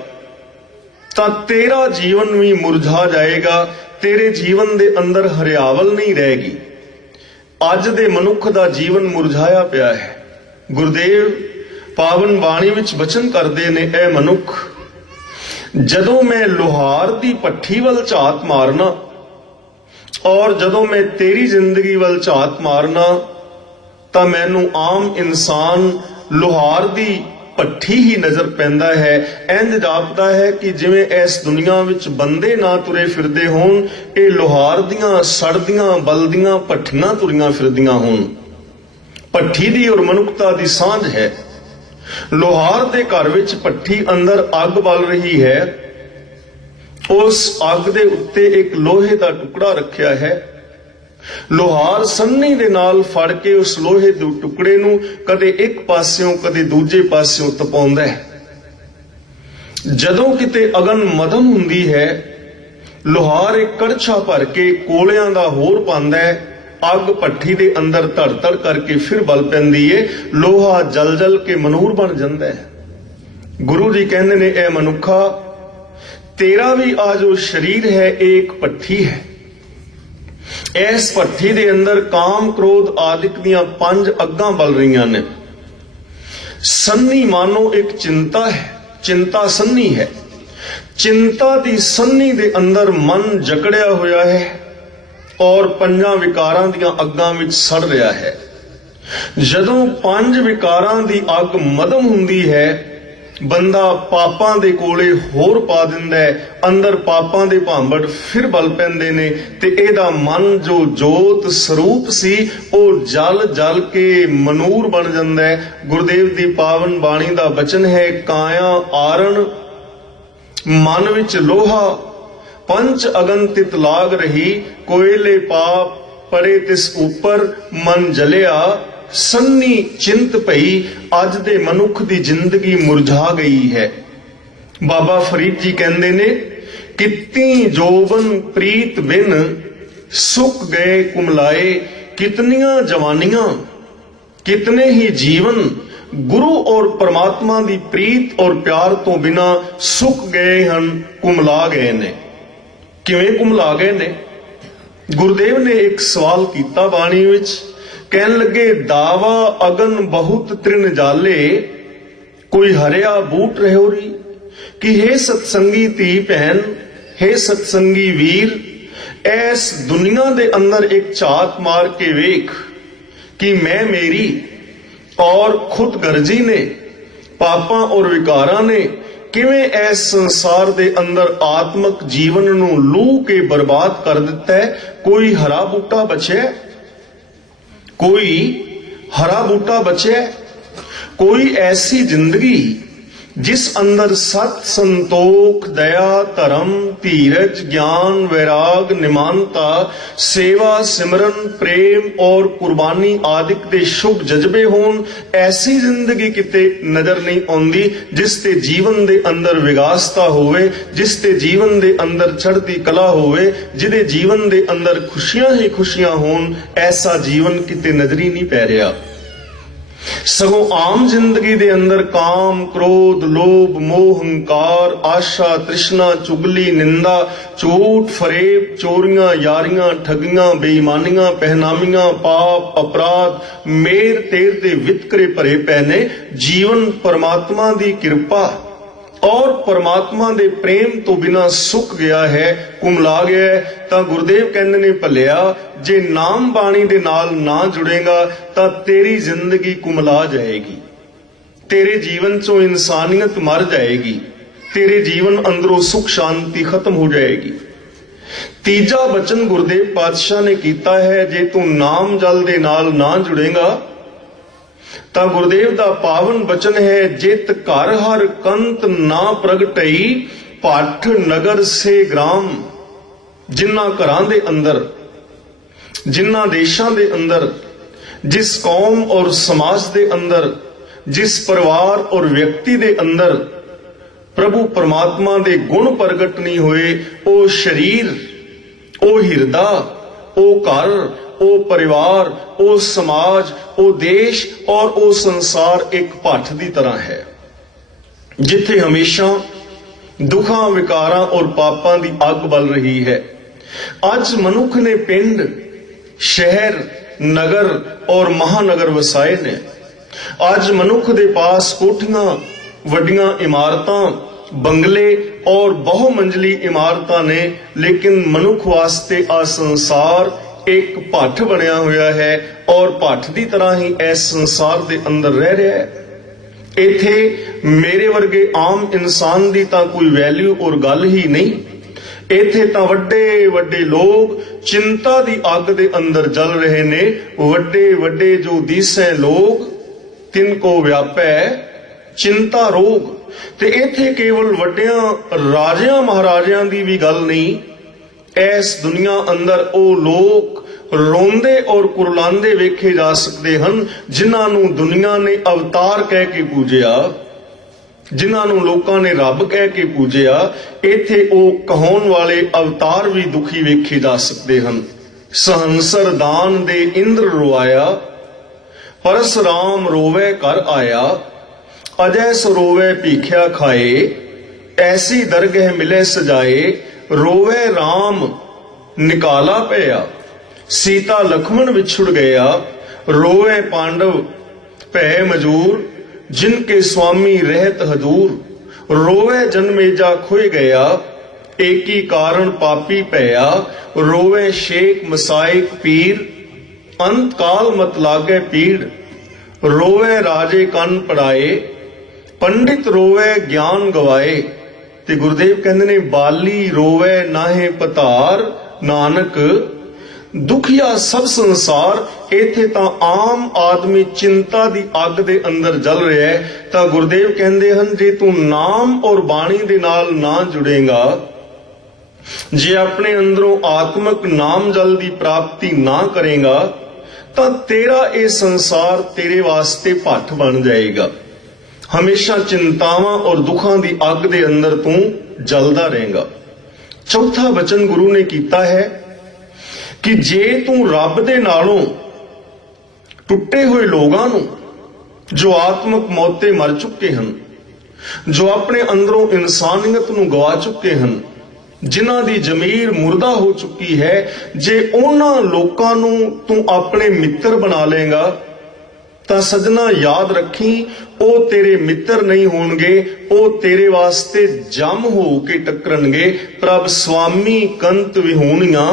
ਤਾਂ ਤੇਰਾ ਜੀਵਨ ਵੀ ਮੁਰਝਾ ਜਾਏਗਾ, ਤੇਰੇ ਜੀਵਨ ਦੇ ਅੰਦਰ ਹਰਿਆਵਲ ਨਹੀਂ ਰਹੇਗੀ। ਅੱਜ ਦੇ ਮਨੁੱਖ ਦਾ ਜੀਵਨ ਮੁਰਝਾਇਆ ਪਿਆ ਹੈ। ਗੁਰਦੇਵ ਪਾਵਨ ਬਾਣੀ ਵਿੱਚ ਬਚਨ ਕਰਦੇ ਨੇ, ਐ ਮਨੁੱਖ, ਜਦੋਂ ਮੈਂ ਲੋਹਾਰ ਦੀ ਭੱਠੀ ਵੱਲ ਝਾਤ ਮਾਰਨਾ ਔਰ ਜਦੋਂ ਮੈਂ ਤੇਰੀ ਜ਼ਿੰਦਗੀ ਵੱਲ ਝਾਤ ਮਾਰਨਾ ਤਾਂ ਮੈਨੂੰ ਆਮ ਇਨਸਾਨ ਲੋਹਾਰ ਦੀ ਭੱਠੀ ਹੀ ਨਜ਼ਰ ਪੈਂਦਾ ਹੈ। ਇੰਜ ਜਾਪਦਾ ਹੈ ਕਿ ਜਿਵੇਂ ਇਸ ਦੁਨੀਆ ਵਿੱਚ ਬੰਦੇ ਨਾ ਤੁਰੇ ਫਿਰਦੇ ਹੋਣ, ਇਹ ਲੋਹਾਰ ਦੀਆਂ ਸੜਦੀਆਂ ਬਲਦੀਆਂ ਭੱਠੀਆਂ ਤੁਰੀਆਂ ਫਿਰਦੀਆਂ ਹੋਣ। ਭੱਠੀ ਦੀ ਔਰ ਮਨੁੱਖਤਾ ਦੀ ਸਾਂਝ ਹੈ। ਲੋਹਾਰ ਦੇ ਘਰ ਵਿੱਚ ਭੱਠੀ ਅੰਦਰ ਅੱਗ ਬਲ ਰਹੀ ਹੈ, ਉਸ ਅੱਗ ਦੇ ਉੱਤੇ ਇੱਕ ਲੋਹੇ ਦਾ ਟੁਕੜਾ ਰੱਖਿਆ ਹੈ। ਲੋਹਾਰ ਸੰਨੀ ਦੇ ਨਾਲ ਫੜ ਕੇ ਉਸ ਲੋਹੇ ਦੇ ਟੁਕੜੇ ਨੂੰ ਕਦੇ ਇੱਕ ਪਾਸਿਓਂ ਕਦੇ ਦੂਜੇ ਪਾਸਿਓਂ ਤਪਾਉਂਦਾ ਹੈ। ਜਦੋਂ ਕਿਤੇ ਅਗਨ ਮਦਮ ਹੁੰਦੀ ਹੈ, ਲੋਹਾਰ ਇੱਕ ਕੜਛਾ ਭਰ ਕੇ ਕੋਲਿਆਂ ਦਾ ਹੋਰ ਪਾਉਂਦਾ ਹੈ, ਅੱਗ ਭੱਠੀ ਦੇ ਅੰਦਰ ਧੜ ਧੜ ਕਰਕੇ ਫਿਰ ਬਲ ਪੈਂਦੀ ਏ, ਲੋਹਾ ਜਲ ਜਲ ਕੇ ਮਨੂਰ ਬਣ ਜਾਂਦਾ ਹੈ। ਗੁਰੂ ਜੀ ਕਹਿੰਦੇ ਨੇ, ਇਹ ਮਨੁੱਖਾ, ਤੇਰਾ ਵੀ ਆ ਜੋ ਸਰੀਰ ਹੈ ਇਹ ਇੱਕ ਭੱਠੀ ਹੈ। ਇਸ ਭੱਠੀ ਦੇ ਅੰਦਰ ਕਾਮ, ਕ੍ਰੋਧ ਆਦਿਕ ਦੀਆਂ 5 ਅੱਗਾਂ ਬਲ ਰਹੀਆਂ ਨੇ। ਸੰਨੀ ਮਾਨੋ ਇੱਕ ਚਿੰਤਾ ਹੈ, ਚਿੰਤਾ ਸੰਨੀ ਹੈ। ਚਿੰਤਾ ਦੀ ਸੰਨੀ ਦੇ ਅੰਦਰ ਮਨ ਜਕੜਿਆ ਹੋਇਆ ਹੈ ਔਰ 5 ਵਿਕਾਰਾਂ ਦੀਆਂ ਅੱਗਾਂ ਵਿੱਚ ਸੜ ਰਿਹਾ ਹੈ। ਜਦੋਂ 5 ਵਿਕਾਰਾਂ ਦੀ ਅੱਗ ਮਦਮ ਹੁੰਦੀ ਹੈ, ਬੰਦਾ ਪਾਪਾਂ ਦੇ ਕੋਲੇ ਹੋਰ ਪਾ ਦਿੰਦਾ ਹੈ, ਅੰਦਰ ਪਾਪਾਂ ਦੇ ਭਾਂਬੜ ਫਿਰ ਬਲ ਪੈਂਦੇ ਨੇ ਤੇ ਇਹਦਾ ਮਨ ਜੋ ਜੋਤ ਸਰੂਪ ਸੀ ਉਹ ਜਲ ਜਲ ਕੇ ਮਨੂਰ ਬਣ ਜਾਂਦਾ ਹੈ। ਗੁਰਦੇਵ ਦੀ ਪਾਵਨ ਬਾਣੀ ਦਾ ਬਚਨ ਹੈ, ਕਾਇਆ ਆਰਣ ਮਨ ਵਿੱਚ ਲੋਹਾ, ਪੰਚ ਅਗਨ ਤਿਤ ਲਾਗ ਰਹੀ, ਕੋਇਲੇ ਪਾਪ ਪੜੇ ਤਿਸ ਉੱਪਰ ਮਨ ਜਲਿਆ, ਸੰਨੀ ਚਿੰਤ ਭਈ। ਅੱਜ ਦੇ ਮਨੁੱਖ ਦੀ ਜ਼ਿੰਦਗੀ ਮੁਰਝਾ ਗਈ ਹੈ। ਬਾਬਾ ਫਰੀਦ ਜੀ ਕਹਿੰਦੇ ਨੇ, ਕਿਤਨੀ ਜੋਬਨ ਪ੍ਰੀਤ ਬਿਨ ਸੁੱਕ ਗਏ ਕੁਮਲਾਏ, ਕਿਤਨੀਆਂ ਜਵਾਨੀਆਂ ਕਿਤਨੇ ਹੀ ਜੀਵਨ ਗੁਰੂ ਔਰ परमात्मा ਦੀ ਪ੍ਰੀਤ ਔਰ ਪਿਆਰ ਤੋਂ ਬਿਨਾ ਸੁੱਕ ਗਏ ਹਨ, ਕੁਮਲਾ ਗਏ ਨੇ। ਕਿਵੇਂ ਕੁਮਲਾ ਗਏ ਨੇ? ਗੁਰਦੇਵ ਨੇ ਇੱਕ ਸਵਾਲ ਕੀਤਾ ਬਾਣੀ ਵਿੱਚ, ਕਹਿਣ ਲੱਗੇ, ਦਾਵਾ ਅਗਨ ਬਹੁਤ ਤ੍ਰਿਣ ਜਾਲੇ, ਕੋਈ ਹਰਿਆ ਬੂਟ ਰਹਿਓਰੀ। ਕਿ हे ਸਤਸੰਗੀ ਧੀ ਭੈਣ, हे ਸਤਸੰਗੀ ਵੀਰ, ਇਸ ਦੁਨੀਆ ਦੇ ਅੰਦਰ ਇੱਕ ਝਾਤ ਮਾਰ ਕੇ ਵੇਖ ਕਿ ਮੈਂ ਮੇਰੀ ਔਰ ਖੁਦ ਗਰਜੀ ਨੇ ਪਾਪਾਂ ਔਰ ਵਿਕਾਰਾਂ ਨੇ ਕਿਵੇਂ ਇਸ ਸੰਸਾਰ ਦੇ ਅੰਦਰ ਆਤਮਿਕ ਜੀਵਨ ਨੂੰ ਲੂ ਕੇ ਬਰਬਾਦ ਕਰ ਦਿੱਤਾ ਹੈ। ਕੋਈ ਹਰਾ ਬੂਟਾ ਬਚਿਆ, ਕੋਈ ਹਰਾ ਬੂਟਾ ਬਚਿਆ, ਕੋਈ ਐਸੀ ਜ਼ਿੰਦਗੀ जिस अंदर सत संतोख दया धर्म धीरज ज्ञान वैराग निमानता सेवा सिमरन प्रेम और कुर्बानी आदि के शुभ जज्बे होन, ऐसी जिंदगी किते नजर नहीं आउंदी जिस ते जीवन दे अंदर विगासता होवे, जिस ते जीवन दे अंदर चढ़ती कला होवे, जिदे जीवन दे अंदर खुशियां ही खुशियां होन। ऐसा जीवन किते नजरी नहीं पै रहा। सगों आम जिंदगी दे अंदर काम क्रोध लोभ मोह हंकार आशा तृष्णा चुगली निंदा झूठ फरेब चोरियां यारियां ठगियां बेईमानियां पहनामियां पाप अपराध मेर तेर दे वितकरे भरे पै ने। जीवन परमात्मा दी कृपा और परमात्मा दे प्रेम तो बिना सुक गया है, कुमला गया है। तां गुरुदेव कहंदे ने भलिया जे नाम बाणी दे नाल ना जुड़ेगा तां तेरी जिंदगी कुमला जाएगी, तेरे जीवन चों इंसानियत मर जाएगी, तेरे जीवन अंदरों सुख शांति खत्म हो जाएगी। तीजा वचन गुरुदेव पातशाह ने कीता है, जे तू नाम जल दे नाल ना जुड़ेगा ਤਾਂ ਗੁਰਦੇਵ ਦਾ ਪਾਵਨ ਬਚਨ ਹੈ, ਜਿਤ ਘਰ ਹਰ ਕੰਤ ਨਾ ਪ੍ਰਗਟਈ ਭੱਠ ਨਗਰ ਸੇ ਗ੍ਰਾਮ। ਜਿਨ੍ਹਾਂ ਘਰਾਂ ਦੇ ਅੰਦਰ, ਜਿਨ੍ਹਾਂ ਦੇਸ਼ਾਂ ਦੇ ਅੰਦਰ, ਜਿਸ ਕੌਮ ਔਰ ਸਮਾਜ ਦੇ ਅੰਦਰ, ਜਿਸ ਪਰਿਵਾਰ ਔਰ ਵਿਅਕਤੀ ਦੇ ਅੰਦਰ ਪ੍ਰਭੂ ਪਰਮਾਤਮਾ ਦੇ ਗੁਣ ਪ੍ਰਗਟ ਨਹੀਂ ਹੋਏ, ਉਹ ਸਰੀਰ, ਉਹ ਹਿਰਦਾ, ਉਹ ਘਰ, ਉਹ परिवार, ਉਹ समाज, ਉਹ देश और ਉਹ संसार एक ਭੱਠ ਦੀ ਤਰ੍ਹਾਂ ਹੈ, ਜਿੱਥੇ ਹਮੇਸ਼ਾ ਦੁੱਖਾਂ ਵਿਕਾਰਾਂ और ਪਾਪਾਂ ਦੀ ਅੱਗ ਬਲ ਰਹੀ ਹੈ। ਅੱਜ ਮਨੁੱਖ ਨੇ ਪਿੰਡ ਸ਼ਹਿਰ ਨਗਰ और ਮਹਾਨਗਰ ਵਸਾਏ ਨੇ। ਅੱਜ ਮਨੁੱਖ ਦੇ ਪਾਸ ਕੋਠੀਆਂ ਵੱਡੀਆਂ ਇਮਾਰਤਾਂ बंगले और बहुमंजिली इमारतां ने, लेकिन मनुख वास्ते आ संसार एक भट्ठ बनया होया है और भट्ठ दी तरह ही इस संसार दे अंदर रह रहा है। इथे मेरे वर्गे आम इंसान दी तां कोई वैल्यू और गल ही नहीं। इथे तां वड्डे वड्डे लोग चिंता दी अग दे अंदर जल रहे ने। वड्डे वड्डे जो दिसे लोग तिनको व्यापै चिंता रोग। ते इथे केवल वड्डियां राजियां महाराजियां दी भी गल नहीं। इस दुनिया अंदर ਉਹ ਲੋਕ ਰੋਂਦੇ और ਕੁਰਲਾਉਂਦੇ ਵੇਖੇ ਜਾ ਸਕਦੇ ਹਨ, ਜਿਨ੍ਹਾਂ ਨੂੰ ਦੁਨੀਆ ਨੇ ਅਵਤਾਰ ਕਹਿ ਕੇ ਪੂਜਿਆ, ਜਿਨ੍ਹਾਂ ਨੂੰ ਲੋਕਾਂ ਨੇ ਰੱਬ ਕਹਿ ਕੇ ਪੂਜਿਆ। ਇੱਥੇ ਉਹ ਕਹਾਉਣ ਵਾਲੇ ਅਵਤਾਰ ਵੀ ਦੁਖੀ ਵੇਖੇ ਜਾ ਸਕਦੇ ਹਨ। ਸਹੰਸਰ ਦਾਨ ਦੇ ਇੰਦਰ ਰੋਆਇਆ, ਪਰਸਰਾਮ ਰੋਵੇ ਕਰ ਆਇਆ। अजय सरोवे भीख्या खाए, ऐसी दरगह मिले सजाए। रोवे राम निकाला पया, सीता लक्ष्मण विछुड़ गया। रोवे पांडव भय मजूर, जिनके स्वामी रहत हजूर। रोवे जन्मेजा खोए गया, एकी कारण पापी पया। रोवे शेख मसाइक पीर, अंत काल मत लागे पीड़। रोवे राजे कन पढ़ाए, पंडित रोवे ज्ञान गवाए। ते गुरुदेव कहंदे ने बाली रोवे नाहे पतार, नानक दुखिया सब संसार। इथे तां आम आदमी चिंता दी अग दे अंदर जल रहा है। तां गुरुदेव कहंदे हन, जे तू नाम और बाणी दे नाल ना जुड़ेगा, जे अपने अंदरों आत्मक नाम जल दी प्राप्ति ना करेगा, तां तेरा ये संसार तेरे वास्ते भट्ठ बन जाएगा। हमेशा चिंतावां और दुखां दी अग दे अंदर तू जलदा रहेगा। चौथा वचन गुरु ने कीता है कि जे तू रब दे नालों टुटे हुए लोगां नूं, जो आत्मक मौते मर चुके हैं, जो अपने अंदरों इंसानियत नूं गवा चुके हैं, जिन्हां दी जमीर मुर्दा हो चुकी है, जे उन्हां लोकां नूं तू अपने मित्र बना लेगा, ਤਾਂ ਸਜਣਾ याद रखी, ਉਹ तेरे मित्र नहीं होणगे, ਉਹ तेरे वास्ते जम हो के टकरनगे। प्रभ स्वामी कंत विहूणियां,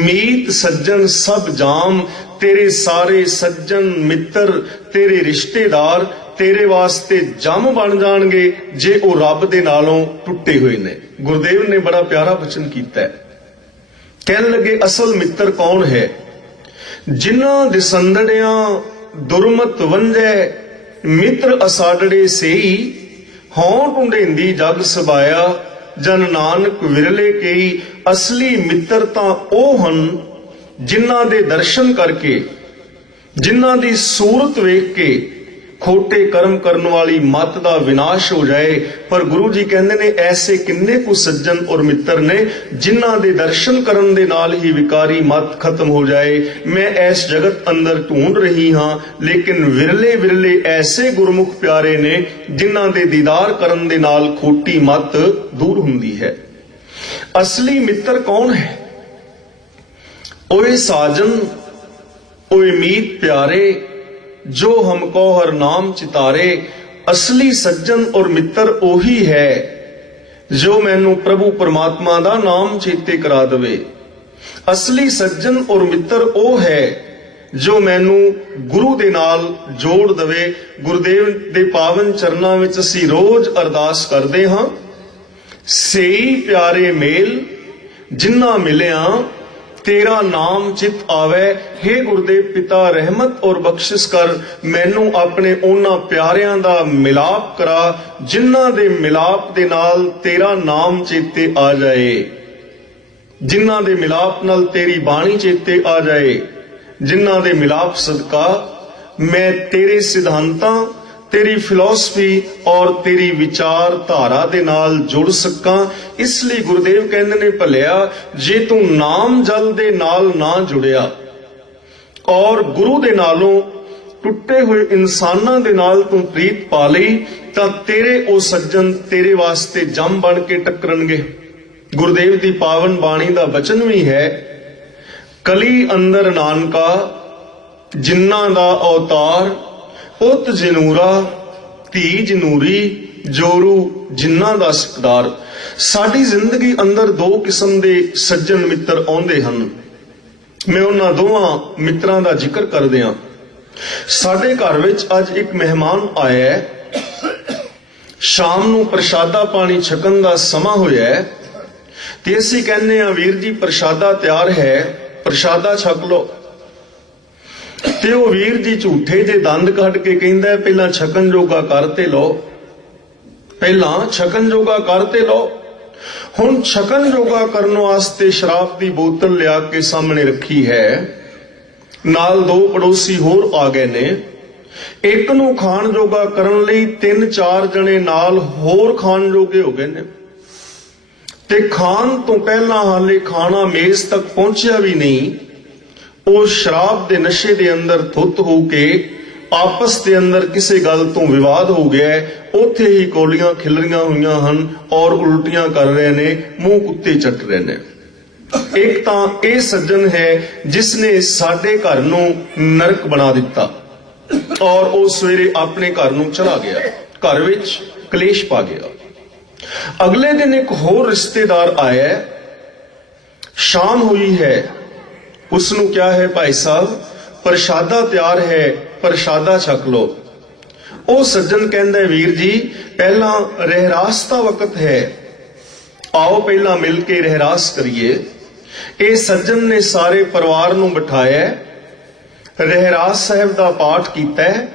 मीत सज्जन सब जाम। तेरे सारे सज्जन मित्र तेरे रिश्तेदार तेरे वास्ते जम बन जाणगे जे वो रब दे नालों टुटे हुए ने। गुरुदेव ने बड़ा प्यारा वचन कीता है, कहन लगे असल मित्र कौन है? जिन्हां दे संदड़ियां दुरमत वंजै मित्र असाडड़े सेई, हों ढूंढेंदी जग सबाया जन नानक विरले केई। असली मित्र तां ओह हन जिन्हां दे दर्शन करके, जिन्हां दी सूरत वेख के खोटे कर्म करने वाली मत दा विनाश हो जाए। पर गुरु जी कहंदे ने ऐसे किन्ने कु सज्जन और मित्र ने जिन्हां दे दर्शन करन दे नाल ही विकारी मत खत्म हो जाए। मैं इस जगत अंदर ढूंढ रही हां, लेकिन विरले विरले ऐसे गुरमुख प्यारे ने जिन्हां दे दीदार करन दे नाल खोटी मत दूर हुंदी है। असली मित्र कौन है? ओए साजन ओए मीत प्यारे, जो हमको हर नाम चितारे। असली सज्जन और मित्र ओही है जो मैनू प्रभु परमात्मा दा नाम चेते करा दवे। असली सज्जन और मित्र ओ है जो मैनू गुरु दे नाल जोड़ दवे। गुरुदेव दे पावन चरनां विच असीं रोज अरदास करदे हां, सेई प्यारे मेल जिन्ना मिलिया तेरा नाम चित आवे। हे गुरुदेव पिता रहमत और बख्शिश कर, मैनू अपने उन्हां प्यारियां दा मिलाप करा जिन्हां दे मिलाप दे नाल तेरा नाम चेते आ जाए, जिन्हां दे मिलाप नाल तेरी बाणी चेते आ जाए, जिन्हां दे मिलाप सदका मैं तेरे सिद्धांतां, तेरी फिलॉसफी और तेरी विचारधारा दे नाल जुड़ सकां। इसलिए गुरुदेव कहंदे ने भलिया जे तू नाम जल दे नाल ना जुड़िया और गुरु दे नालों टुटे हुए इंसानां दे नाल तू प्रीत पा लई तां तेरे ओ सज्जन तेरे वास्ते जम बन के टकरनगे। गुरुदेव दी पावन बाणी दा वचन भी है, कली अंदर नानका जिन्ना दा अवतार, पुत जनूरा धी जनूरी, जोरू जिन्ना दा सरदार। साडी जिंदगी अंदर दो किस्म दे सज्जन मित्र आउंदे हन। मैं उन्हां दोवां मित्रां दा जिक्र करदियां। साडे घर विच अज एक मेहमान आया है। शाम नूं प्रशादा पानी छकन दा समा होया है ते असीं कहने आ वीर जी प्रशादा तैयार है, प्रशादा छक लो। ते ओ वीर जी झूठे जे दंद कढ के कहंदा पहला छकन जोगा करते लो, पहला छकन जोगा करते लो। हुण छकन जोगा करन वास्ते शराब दी बोतल लिया के सामने रखी है, नाल दो पड़ोसी होर आ गए ने। एक नूं खाण जोगा करन लई 3-4 जने नाल होर खाण जोगे हो गए ने ते खाण तो पहला हाले खाना मेज तक पहुंचिया भी नहीं, ਉਹ शराब दे नशे दे अंदर धुत हो के आपस दे अंदर किसी गल तो विवाद हो गया है। उत्थे ही कोलियां खिलरियां हुईयां हन और उल्टियां कर रहे ने, मुंह कुत्ते चट रहे ने। एक तां ਇਹ सज्जन है जिसने साडे घर नूं नरक बना दिता और ਉਹ सवेरे अपने घर नूं चला गया, घर विच कलेश पा गया। अगले दिन एक होर रिश्तेदार आया, शाम हुई है, उसनू क्या है भाई साहब प्रशादा तैयार है, प्रशादा छक लो। ओ सज्जन कहंदा वीर जी पहला रहरास दा वक्त है, आओ पहला मिल के रहरास करिए। ए सज्जन ने सारे परिवार नू बिठाया, रहरास साहब दा पाठ कीता है,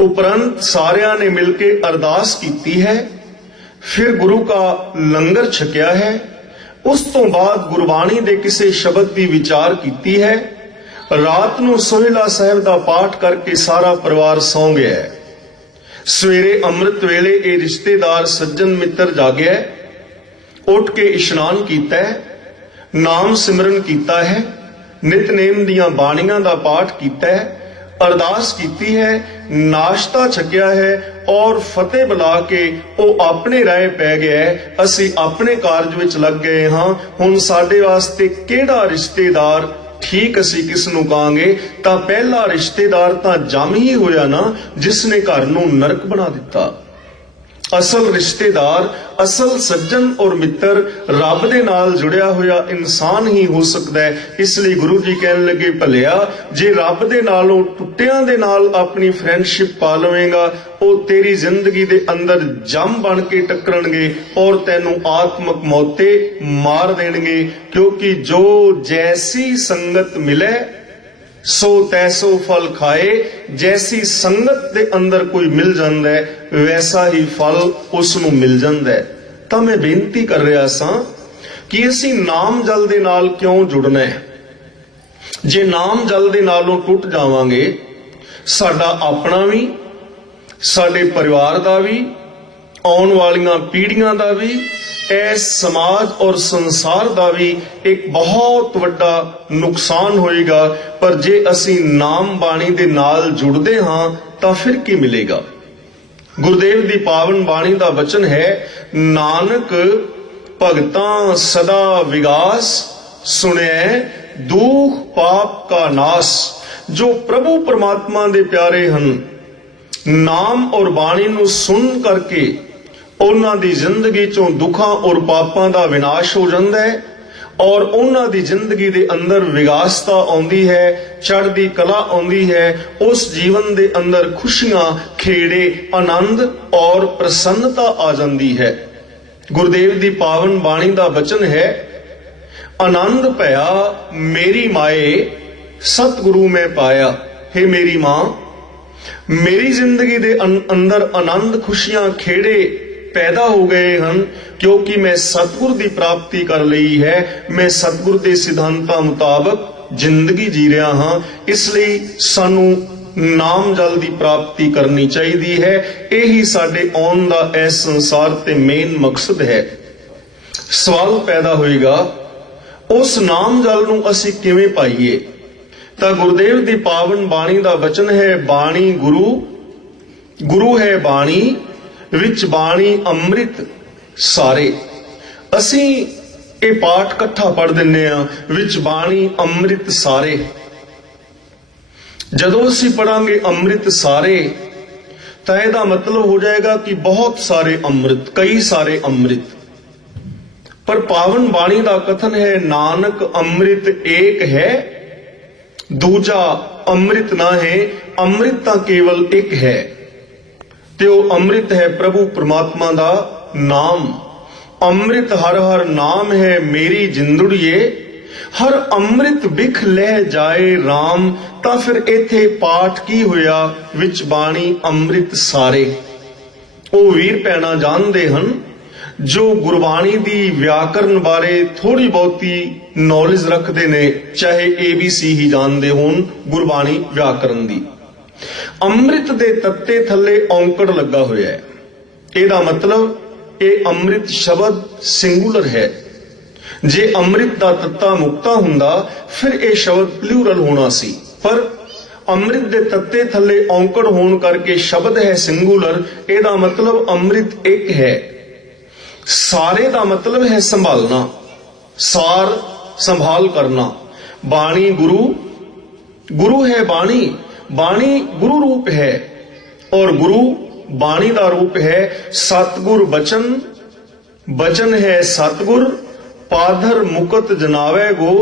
उपरंत सारियां ने मिलके अरदास कीती है, फिर गुरु का लंगर छकिया है। उस तो बाद गुरबाणी दे किसे शब्द की विचार कीती है। रात नूं सोहिला साहब दा पाठ करके सारा परिवार सौ गया है। सवेरे अमृत वेले ए रिश्तेदार सज्जन मित्र जागया है, उठ के इशनान कीता है, नाम सिमरन कीता है, नितनेम दियां बाणियां दा पाठ कीता है, अरदास कीती है, नाश्ता छकिया है और फतेह बुला के वो अपने राह पै गया है। असी अपने कारज विच लग गए हाँ। हुण साडे वास्ते किहड़ा रिश्तेदार ठीक असी किस नूं कहांगे? तां पहला रिश्तेदार तां जम ही होया ना जिसने घर नूं नरक बना दिता। असल रिश्तेदार, असल सज्जन और मित्र रब दे नाल जुड़िया होया इंसान ही हो सकता है। इसलिए गुरु जी कहन लगे, भलिया जे रब दे नालों टुटियां दे नाल अपनी फ्रेंडशिप पा लवेगा, वो तेरी जिंदगी दे अंदर जम बन के टकरनगे और तैनू आत्मक मौते मार देणगे। क्योंकि जो जैसी संगत मिले सो तैसो फल खाए। जैसी संगत दे अंदर कोई मिल जांदा है वैसा ही फल उसनू मिल जांदा है। तां मैं बेनती कर रहा सां कि असीं नाम जल दे नाल क्यों जुड़ना है। जे नाम जल दे नालों टुट जावांगे, साडा अपना भी, साडे परिवार दा भी, आउण वालियां पीढ़ियां दा भी, इस समाज और संसार का भी एक बहुत वड्डा नुकसान होएगा। पर जे असी नाम बाणी दे नाल जुड़दे हां तां फिर की मिलेगा। गुरुदेव दी पावन बाणी दा वचन है, नानक भगतां सदा विगास, सुने दुख पाप का नाश। जो प्रभु परमात्मा दे प्यारे हन, नाम और बाणी नू सुन करके उन्हां दी जिंदगी चों दुखां और पापां दा विनाश हो जांदा है और उन्हां दी जिंदगी दे अंदर विगासता आउंदी है, चढ़दी कला आउंदी है। उस जीवन दे अंदर खुशियां, खेड़े, आनंद और प्रसन्नता आ जांदी है। गुरुदेव दी पावन बाणी दा वचन है, आनंद भया मेरी माए सतगुरु में पाया। हे मेरी मां, मेरी जिंदगी दे अंदर आनंद, खुशियां, खेड़े पैदा हो गए हैं क्योंकि मैं सतगुर की प्राप्ति कर ली है। मैं सतगुर के सिद्धांतां मुताबक जिंदगी जी रहा हाँ। इसलिए सानू नाम जल की प्राप्ति करनी चाहिए है। यही साडे आउण दा इस संसार ते मेन मकसद है। सवाल पैदा होएगा, उस नाम जल नू असीं किवें पाईए? तां गुरुदेव की पावन बाणी दा वचन है, बाणी गुरु, गुरु है बाणी, विच बाणी अमृत सारे। असी ये पाठ कट्ठा पढ़ दिन्ने आ, विच बाणी अमृत सारे। जदों असी पढ़ांगे अमृत सारे तां इहदा मतलब हो जाएगा कि बहुत सारे अमृत, कई सारे अमृत। पर पावन बाणी का कथन है, नानक अमृत एक है, दूजा अमृत ना है, अमृत तां केवल एक है। त्यो अमृत है प्रभु परमात्मा दा नाम। अमृत हर हर नाम है मेरी जिंदड़िए, हर अमृत बिख ले जाए राम। तां फिर इथे पाठ की होया, विच बाणी अमृत सारे। ओ वीर भैणां जानदे हन जो गुरबाणी दी व्याकरण बारे थोड़ी बहुती नॉलेज रखते ने, चाहे ABC ही जानते होन गुरबाणी व्याकरण दी। अमृत दे तत्ते थले औंकड़ लगा होया है। ਇਹਦਾ मतलब ये अमृत शब्द सिंगुलर है। जे अमृत दा तत्ता मुक्ता हुंदा फिर ये शब्द प्लूरल होना सी, पर अमृत दे तत्ते थले औंकड़ होण करके शब्द है सिंगुलर। ਇਹਦਾ मतलब अमृत एक है। सारे दा मतलब है संभालना, सार संभाल करना। बाणी गुरु, गुरु है बाणी, बाणी गुरु रूप है और गुरु बाणी का रूप है। सतगुर बचन, बचन है सतगुर, पाधर मुकत जनावे गो।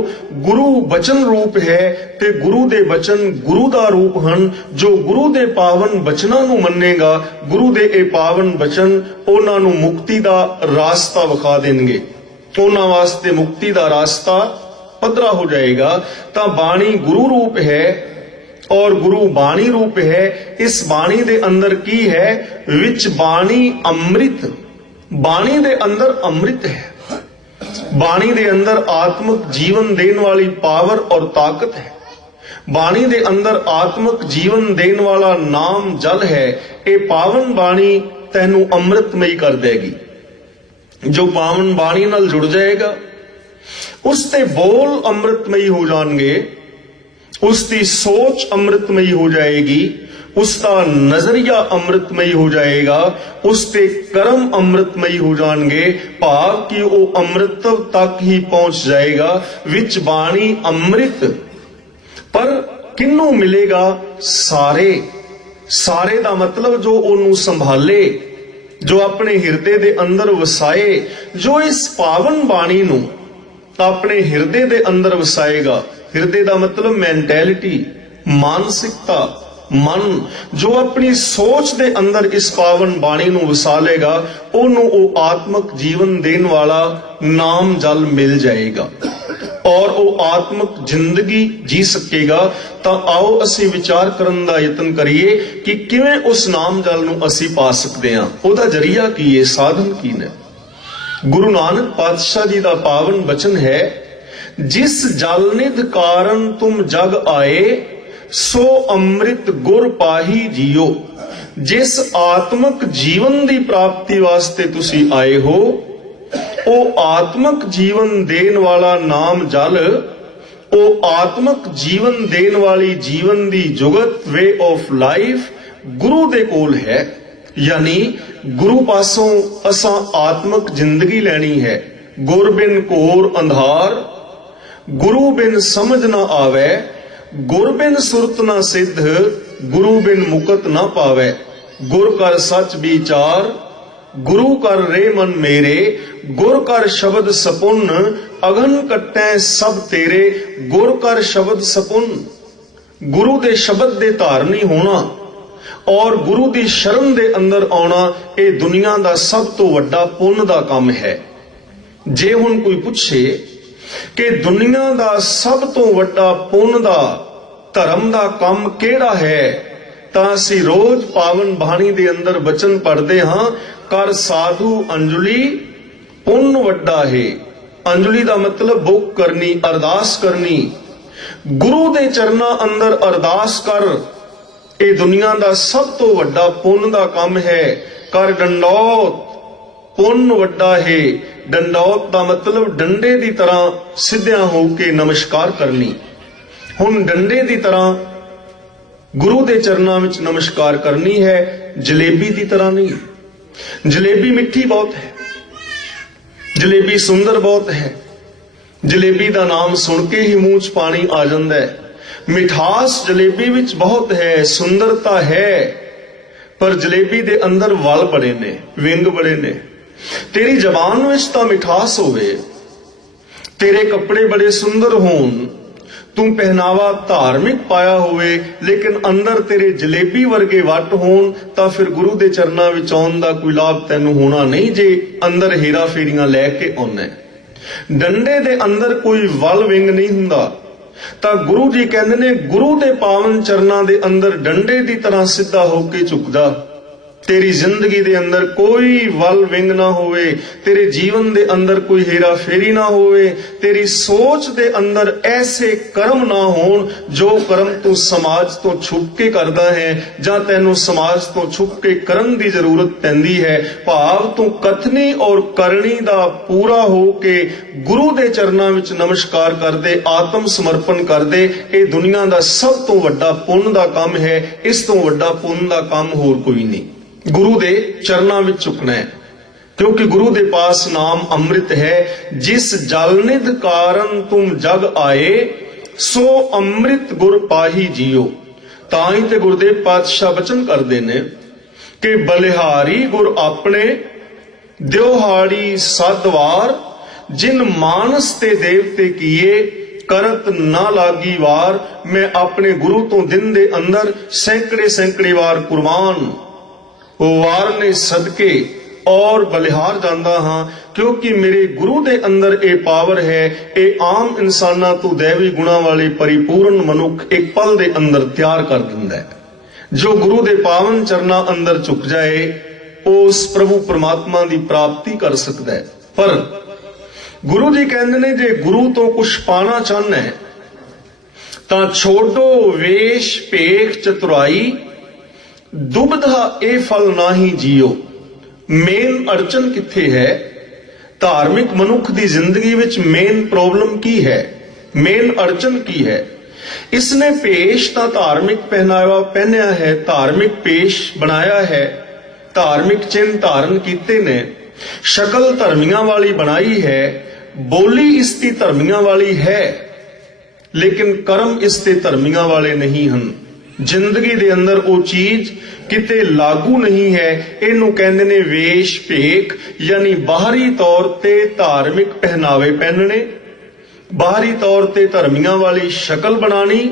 गुरु बचन रूप है ते गुरु दे बचन गुरु दा रूप हन। जो गुरु दे पावन बचनां नूं मन्नेगा, गुरु दे ए पावन बचन उन्हां नूं मुक्ति दा रास्ता विखा देणगे, उन्हां वास्ते मुक्ति दा रास्ता पधरा हो जाएगा। तां बाणी गुरु रूप है और गुरु बाणी रूप है। इस बाणी दे अंदर की है, विच बाणी अमृत। बाणी दे अंदर अमृत है, बाणी दे अंदर आत्मक जीवन देने वाली पावर और ताकत है। बाणी दे अंदर आत्मक जीवन देने वाला नाम जल है। ये पावन बाणी तैनू अमृतमयी कर देगी। जो पावन बाणी नाल जुड़ जाएगा उसते बोल अमृतमयी हो जाएंगे, उसकी सोच अमृतमयी हो जाएगी, उसका नजरिया अमृतमयी हो जाएगा, उसके कर्म अमृतमयी हो जाएंगे, भाव कि वो अमृतत्व तक ही पहुंच जाएगा। विच बाणी अमृत। पर किन्नू मिलेगा? सारे। सारे का मतलब जो ओनू संभाले, जो अपने हिरदे दे अंदर वसाए, जो इस पावन बाणी नूं अपने हिरदे दे अंदर वसाएगा। हिरदे दा मतलब मैंटैलिटी, मानसिकता, मन, जो अपनी सोच दे अंदर इस पावन बाणी नूं वसा लेगा, ओनू ओ आत्मक जीवन देन वाला नाम जल मिल जाएगा और ਉਹ ਆਤਮਿਕ ਜ਼ਿੰਦਗੀ ਜੀ ਸਕੇਗਾ। ਤਾਂ ਆਓ ਅਸੀਂ ਵਿਚਾਰ ਕਰਨ ਦਾ ਯਤਨ ਕਰੀਏ ਕਿ ਕਿਵੇਂ ਉਸ ਨਾਮ ਜਲ ਨੂੰ ਅਸੀਂ ਪਾ ਸਕਦੇ ਹਾਂ, ਉਹਦਾ ਜਰੀਆ ਕੀ ਹੈ, ਸਾਧਨ ਕੀ ਨੇ। ਗੁਰੂ ਨਾਨਕ ਪਾਤਸ਼ਾਹ ਜੀ ਦਾ ਪਾਵਨ ਬਚਨ ਹੈ, ਜਿਸ ਜਲ ਨਿਧ ਕਾਰਨ ਤੁਮ ਜਗ ਆਏ, ਸੋ ਅੰਮ੍ਰਿਤ ਗੁਰ ਪਾਹੀ ਜੀਓ। ਜਿਸ ਆਤਮਿਕ ਜੀਵਨ ਦੀ ਪ੍ਰਾਪਤੀ ਵਾਸਤੇ ਤੁਸੀਂ ਆਏ ਹੋ, ਉਹ ਆਤਮਿਕ ਜੀਵਨ ਦੇਣ ਵਾਲਾ ਨਾਮ ਜਲ, ਉਹ ਆਤਮਿਕ ਜੀਵਨ ਦੇਣ ਵਾਲੀ ਜੀਵਨ ਦੀ ਜੁਗਤ ਵੇ ਆਫ ਲਾਈਫ ਗੁਰੂ ਦੇ ਕੋਲ ਹੈ। ਯਾਨੀ ਗੁਰੂ ਪਾਸੋਂ ਅਸਾਂ ਆਤਮਿਕ ਜ਼ਿੰਦਗੀ ਲੈਣੀ ਹੈ। ਗੁਰ ਬਿਨ ਘੋਰ ਅੰਧਾਰ, ਗੁਰੂ ਬਿਨ ਸਮਝ ਨਾ ਆਵੇ, ਗੁਰ ਬਿਨ ਸੁਰਤ ਨਾ ਸਿੱਧ, ਗੁਰੂ ਬਿਨ ਮੁਕਤ ਨਾ ਪਾਵੇ। ਗੁਰ ਕਰ ਸੱਚ ਵਿਚਾਰ, गुरु कर रे मन मेरे, गुर कर शब्द सपुन, अगन कट्टै सब तेरे, गुर कर शब्द सपुन। गुरु दे शब्द दे धारनी होना और गुरु दी शरण दे अंदर आना, ये दुनिया दा सब तो वड्डा पुण्य दा काम है। जे हुण कोई पुछे कि दुनिया दा सब तो वड्डा पुण्य दा धर्म दा काम केड़ा है, तां असीं रोज पावन बाणी दे अंदर वचन पढ़दे हां, कर साधु अंजुली पुण्य वड्डा है। अंजुली दा मतलब बुक करनी, अरदास करनी। गुरु दे चरना अंदर अरदास कर, ये दुनिया दा सब तो वड्डा पुण्य दा काम है। कर डंडौत पुण्य वड्डा है। डंडौत दा मतलब डंडे दी तरह सिद्धियां होके नमस्कार करनी। हुण डंडे दी तरह गुरु दे चरना विच नमस्कार करनी है, जलेबी दी तरह नहीं। जलेबी मिठी बहुत है, जलेबी सुंदर बहुत है। जलेबी दा नाम सुन के ही मूंह च पानी आ जांदा है। मिठास जलेबी विच बहुत है, सुंदरता है, पर जलेबी दे अंदर वल बड़े ने, विंग बड़े ने। तेरी जबान विच तां मिठास होवे, तेरे कपड़े बड़े सुंदर होण, तू पहनावा धार्मिक पाया होवे, लेकिन अंदर तेरे जलेबी वर्गे वट होण, तां फिर गुरु दे चरनां विच आउण दा कोई लाभ तैनूं होना नहीं, जे अंदर हेरा फेरियां लैके आउणा है। डंडे दे अंदर कोई वल विंग नहीं हुंदा, तां गुरु जी कहंदे ने गुरु दे पावन चरनां दे अंदर डंडे दी तरह सिद्धा होके झुकदा। तेरी जिंदगी दे अंदर कोई वल विंग ना होवे, तेरे जीवन दे अंदर कोई हेरा फेरी ना होवे, तेरी सोच दे अंदर ऐसे कर्म ना होण जो कर्म तू समाज तो छुप के करदा है, जां तैनूं समाज तो छुप के करन दी जरूरत पैंदी है। भाव तू कथनी और करनी दा पूरा हो के गुरु दे चरनां विच नमस्कार कर दे, आत्म समर्पण कर दे। ये दुनिया दा सब तो वड्डा पुण्य दा काम है। इस तो वड्डा पुण्य दा काम होर कोई नहीं। गुरु दे चरनां विच झुकना है, क्योंकि गुरु दे पास नाम अमृत है। जिस जलनिध कारण तुम जग आए, सो अमृत गुर पाही जियो। तां ही ते गुरुदेव पातशाह बचन करदे ने कि बलिहारी गुर अपने, दिओहाड़ी सदवार, जिन मानस ते देवते किए, करत ना लागी वार। मैं अपने गुरु तो दिन दे अंदर सैकड़े सैकड़े वार कुर्बान वार ने सदके और बलिहार जांदा हां, क्योंकि मेरे गुरु दे अंदर ए पावर है। ए आम इंसानां तो दैवी गुणां वाले परिपूर्ण मनुख एक पल दे अंदर तैयार कर दिंदा है। जो गुरु दे पावन चरनां अंदर झुक जाए, उस प्रभु परमात्मा दी प्राप्ति कर सकदा है। पर गुरु जी कहंदे ने जे गुरु तो कुछ पाना चाहना है तां छोड़ो वेश भेख चतुराई, दुबधा ए फल नाही जियो। मेन अड़चन किथे है? धार्मिक मनुख दी जिंदगी विच मेन प्रॉब्लम की है, मेन अड़चन की है? इसने पेश तां धार्मिक पहनावा पहनया है, धार्मिक पेश बनाया है, धार्मिक चिन्ह धारण कीते ने, शक्ल धर्मियां वाली बनाई है, बोली इसकी धर्मियां वाली है, लेकिन कर्म इसके धर्मियां वाले नहीं हैं। ਜ਼ਿੰਦਗੀ ਦੇ ਅੰਦਰ ਉਹ ਚੀਜ਼ ਕਿਤੇ ਲਾਗੂ ਨਹੀਂ ਹੈ। ਇਹਨੂੰ ਕਹਿੰਦੇ ਨੇ ਵੇਸ਼ ਭੇਖ, ਯਾਨੀ ਬਾਹਰੀ ਤੌਰ ਤੇ ਧਾਰਮਿਕ ਪਹਿਨਾਵੇ ਪਹਿਨਣੇ, ਬਾਹਰੀ ਤੌਰ ਤੇ ਧਰਮੀਆਂ ਵਾਲੀ ਸ਼ਕਲ ਬਣਾਣੀ,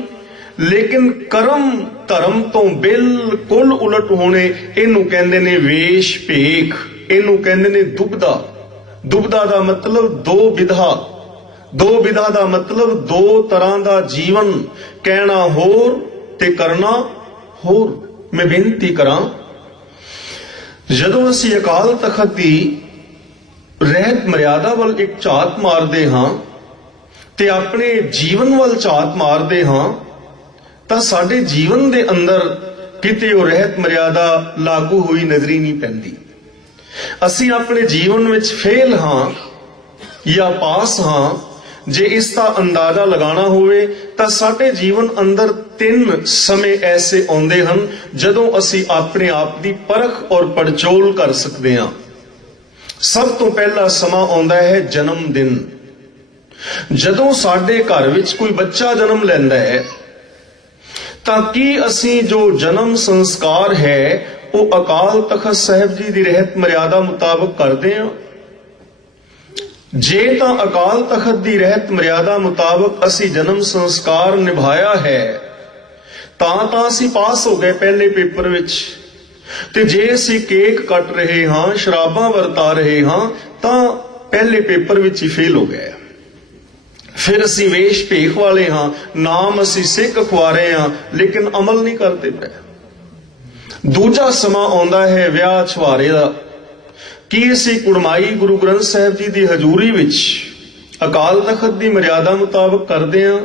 ਲੇਕਿਨ ਕਰਮ ਧਰਮ ਤੋਂ ਬਿਲਕੁਲ ਉਲਟ ਹੋਣੇ। ਇਹਨੂੰ ਕਹਿੰਦੇ ਨੇ ਵੇਸ਼ ਭੇਖ, ਇਹਨੂੰ ਕਹਿੰਦੇ ਨੇ ਦੁਬਦਾ। ਦੁਬਦਾ ਦਾ ਮਤਲਬ ਦੋ ਵਿਧਾ, ਦੋ ਵਿਧਾ ਦਾ ਮਤਲਬ ਦੋ ਤਰ੍ਹਾਂ ਦਾ ਜੀਵਨ, ਕਹਿਣਾ ਹੋਰ ਤੇ ਕਰਨਾ ਹੋਰ। ਮੈਂ ਬੇਨਤੀ ਕਰਾਂ, ਜਦੋਂ ਅਸੀਂ ਅਕਾਲ ਤਖਤ ਦੀ ਰਹਿਤ ਮਰਿਆਦਾ ਵੱਲ ਇੱਕ ਝਾਤ ਮਾਰਦੇ ਹਾਂ ਤੇ ਆਪਣੇ ਜੀਵਨ ਵੱਲ ਝਾਤ ਮਾਰਦੇ ਹਾਂ, ਤਾਂ ਸਾਡੇ ਜੀਵਨ ਦੇ ਅੰਦਰ ਕਿਤੇ ਉਹ ਰਹਿਤ ਮਰਿਆਦਾ ਲਾਗੂ ਹੋਈ ਨਜ਼ਰੀ ਨਹੀਂ ਪੈਂਦੀ। ਅਸੀਂ ਆਪਣੇ ਜੀਵਨ ਵਿੱਚ ਫੇਲ ਹਾਂ ਜਾਂ ਪਾਸ ਹਾਂ। ਜੇ ਇਸ ਦਾ ਅੰਦਾਜ਼ਾ ਲਗਾਉਣਾ ਹੋਵੇ ਤਾਂ ਸਾਡੇ ਜੀਵਨ ਅੰਦਰ 3 ਸਮੇਂ ਐਸੇ ਆਉਂਦੇ ਹਨ ਜਦੋਂ ਅਸੀਂ ਆਪਣੇ ਆਪ ਦੀ ਪਰਖ ਔਰ ਪੜਚੋਲ ਕਰ ਸਕਦੇ ਹਾਂ। ਸਭ ਤੋਂ ਪਹਿਲਾ ਸਮਾਂ ਆਉਂਦਾ ਹੈ ਜਨਮ ਦਿਨ। ਜਦੋਂ ਸਾਡੇ ਘਰ ਵਿੱਚ ਕੋਈ ਬੱਚਾ ਜਨਮ ਲੈਂਦਾ ਹੈ ਤਾਂ ਕੀ ਅਸੀਂ ਜੋ ਜਨਮ ਸੰਸਕਾਰ ਹੈ ਉਹ ਅਕਾਲ ਤਖਤ ਸਾਹਿਬ ਜੀ ਦੀ ਰਹਿਤ ਮਰਿਆਦਾ ਮੁਤਾਬਕ ਕਰਦੇ ਹਾਂ? ਜੇ ਤਾਂ ਅਕਾਲ ਤਖਤ ਦੀ ਰਹਿਤ ਮਰਿਆਦਾ ਮੁਤਾਬਕ ਅਸੀਂ ਜਨਮ ਸੰਸਕਾਰ ਨਿਭਾਇਆ ਹੈ ਤਾਂ ਅਸੀਂ ਪਾਸ ਹੋ ਗਏ ਪਹਿਲੇ ਪੇਪਰ ਵਿੱਚ। ਤੇ ਜੇ ਅਸੀਂ ਕੇਕ ਕੱਟ ਰਹੇ ਹਾਂ, ਸ਼ਰਾਬਾਂ ਵਰਤਾ ਰਹੇ ਹਾਂ, ਤਾਂ ਪਹਿਲੇ ਪੇਪਰ ਵਿੱਚ ਹੀ ਫੇਲ ਹੋ ਗਏ। ਫਿਰ ਅਸੀਂ ਵੇਸ਼ ਭੇਖ ਵਾਲੇ ਹਾਂ, ਨਾਮ ਅਸੀਂ ਸਿੱਖ ਅਖਵਾਰੇ ਹਾਂ, ਲੇਕਿਨ ਅਮਲ ਨਹੀਂ ਕਰਦੇ ਪਏ। ਦੂਜਾ ਸਮਾਂ ਆਉਂਦਾ ਹੈ ਵਿਆਹ ਛੁਆਰੇ ਦਾ। ਕੀ ਅਸੀਂ ਕੁੜਮਾਈ ਗੁਰੂ ਗ੍ਰੰਥ ਸਾਹਿਬ ਜੀ ਦੀ ਹਜ਼ੂਰੀ ਵਿੱਚ ਅਕਾਲ ਤਖਤ ਦੀ ਮਰਿਆਦਾ ਮੁਤਾਬਕ ਕਰਦੇ ਹਾਂ?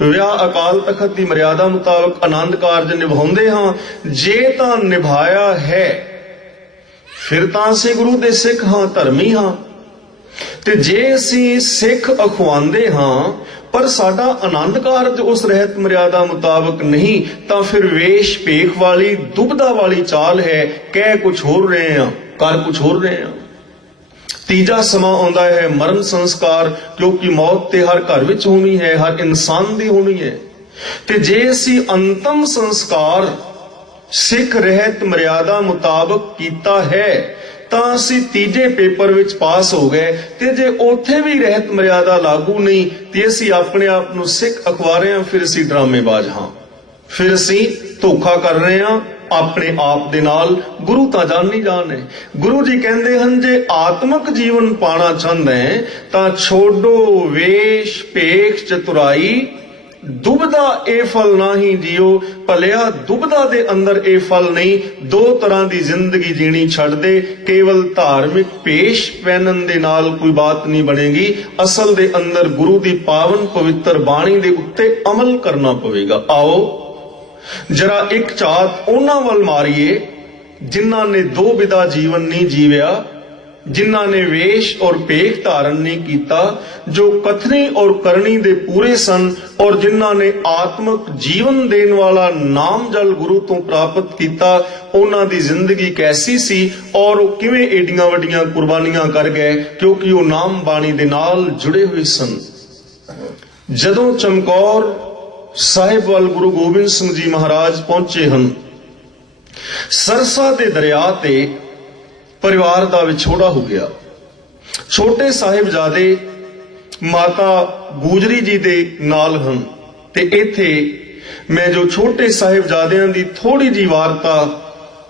ਵਿਆਹ ਅਕਾਲ ਤਖਤ ਦੀ ਮਰਿਆਦਾ ਮੁਤਾਬਕ ਆਨੰਦ ਕਾਰਜ ਨਿਭਾਉਂਦੇ ਹਾਂ? ਜੇ ਤਾਂ ਨਿਭਾਇਆ ਹੈ ਫਿਰ ਤਾਂ ਅਸੀਂ ਗੁਰੂ ਦੇ ਸਿੱਖ ਹਾਂ, ਧਰਮੀ ਹਾਂ। ਤੇ ਜੇ ਅਸੀਂ ਸਿੱਖ ਅਖਵਾਉਂਦੇ ਹਾਂ ਪਰ ਸਾਡਾ ਆਨੰਦ ਕਾਰਜ ਉਸ ਰਹਿਤ ਮਰਿਆਦਾ ਮੁਤਾਬਕ ਨਹੀਂ, ਤਾਂ ਫਿਰ ਵੇਸ਼ ਭੇਖ ਵਾਲੀ ਦੁਬਦਾ ਵਾਲੀ ਚਾਲ ਹੈ। ਕਹਿ ਕੁਝ ਹੋਰ ਰਹੇ ਹਾਂ, ਕਰ ਕੁਝ ਹੋਰ ਰਹੇ ਹਾਂ। ਤੀਜਾ ਸਮਾਂ ਆਉਂਦਾ ਹੈ ਮਰਨ ਸੰਸਕਾਰ, ਕਿਉਂਕਿ ਮੌਤ ਤੇ ਹਰ ਘਰ ਵਿੱਚ ਹੋਣੀ ਹੈ, ਹਰ ਇਨਸਾਨ ਦੀ ਹੋਣੀ ਹੈ। ਤੇ ਜੇ ਅਸੀਂ ਅੰਤਮ ਸੰਸਕਾਰ ਸਿੱਖ ਰਹਿਤ ਮਰਿਆਦਾ ਮੁਤਾਬਕ ਕੀਤਾ ਹੈ ਤਾਂ ਅਸੀਂ ਤੀਜੇ ਪੇਪਰ ਵਿੱਚ ਪਾਸ ਹੋ ਗਏ। ਤੇ ਜੇ ਉੱਥੇ ਵੀ ਰਹਿਤ ਮਰਿਆਦਾ ਲਾਗੂ ਨਹੀਂ ਤੇ ਅਸੀਂ ਆਪਣੇ ਆਪ ਨੂੰ ਸਿੱਖ ਅਖਵਾਰੇ ਹਾਂ, ਫਿਰ ਅਸੀਂ ਡਰਾਮੇਬਾਜ਼ ਹਾਂ, ਫਿਰ ਅਸੀਂ ਧੋਖਾ ਕਰ ਰਹੇ ਹਾਂ ਆਪਣੇ ਆਪ ਦੇ ਨਾਲ। ਗੁਰੂ ਤਾਂ ਜਾਣੀ ਜਾਣ ਹੈ। ਗੁਰੂ ਜੀ ਕਹਿੰਦੇ ਹਨ, ਜੇ ਆਤਮਿਕ ਜੀਵਨ ਪਾਣਾ ਚਾਹੁੰਦਾ ਹੈ ਤਾਂ ਛੋਡੋ ਵੇਸ਼ ਭੇਖ ਚਤੁਰਾਈ, ਦੁਬਦਾ ਇਹ ਫਲ ਨਹੀਂ ਜਿਓ। ਭਲਿਆ ਦੁਬਦਾ ਦੇ ਅੰਦਰ ਇਹ ਫਲ ਨਹੀਂ। ਦੋ ਤਰ੍ਹਾਂ ਦੀ ਜ਼ਿੰਦਗੀ ਜੀਣੀ ਛੱਡ ਦੇ। ਕੇਵਲ ਧਾਰਮਿਕ ਭੇਸ਼ ਪਹਿਨਣ ਦੇ ਨਾਲ ਕੋਈ ਬਾਤ ਨਹੀਂ ਬਣੇਗੀ। ਅਸਲ ਦੇ ਅੰਦਰ ਗੁਰੂ ਦੀ ਪਾਵਨ ਪਵਿੱਤਰ ਬਾਣੀ ਦੇ ਉੱਤੇ ਅਮਲ ਕਰਨਾ ਪਵੇਗਾ। ਆਓ ਜਰਾ ਇੱਕ ਝਾਤ ਉਹਨਾਂ ਵੱਲ ਮਾਰੀਏ ਜਿਨ੍ਹਾਂ ਨੇ ਦੋ ਵਿਦਾ ਜੀਵਨ ਨਹੀਂ ਜੀਵਿਆ, ਜਿਨ੍ਹਾਂ ਨੇ ਵੇਸ਼ ਔਰ ਭੇਖ ਧਾਰਨ ਨਹੀਂ ਕੀਤਾ, ਜੋ ਕਥਨੀ ਔਰ ਕਰਨੀ ਦੇ ਪੂਰੇ ਸਨ, ਔਰ ਜਿਨ੍ਹਾਂ ਨੇ ਆਤਮਿਕ ਜੀਵਨ ਦੇਣ ਵਾਲਾ ਨਾਮ ਜਲ ਗੁਰੂ ਤੋਂ ਪ੍ਰਾਪਤ ਕੀਤਾ। ਉਹਨਾਂ ਦੀ ਜ਼ਿੰਦਗੀ ਕੈਸੀ ਸੀ ਔਰ ਉਹ ਕਿਵੇਂ ਏਡੀਆਂ ਵੱਡੀਆਂ ਕੁਰਬਾਨੀਆਂ ਕਰ ਗਏ, ਕਿਉਂਕਿ ਉਹ ਨਾਮ ਬਾਣੀ ਦੇ ਨਾਲ ਜੁੜੇ ਹੋਏ ਸਨ। ਜਦੋਂ ਚਮਕੌਰ ਸਾਹਿਬ ਵੱਲ ਗੁਰੂ ਗੋਬਿੰਦ ਸਿੰਘ ਜੀ ਮਹਾਰਾਜ ਪਹੁੰਚੇ ਹਨ, ਸਰਸਾ ਦੇ ਦਰਿਆ ਤੇ ਪਰਿਵਾਰ ਦਾ ਵਿਛੋੜਾ ਹੋ ਗਿਆ। ਛੋਟੇ ਸਾਹਿਬਜ਼ਾਦੇ ਮਾਤਾ ਗੂਜਰੀ ਜੀ ਦੇ ਨਾਲ ਹਨ। ਤੇ ਇੱਥੇ ਮੈਂ ਜੋ ਛੋਟੇ ਸਾਹਿਬਜ਼ਾਦਿਆਂ ਦੀ ਥੋੜੀ ਜੀ ਵਾਰਤਾ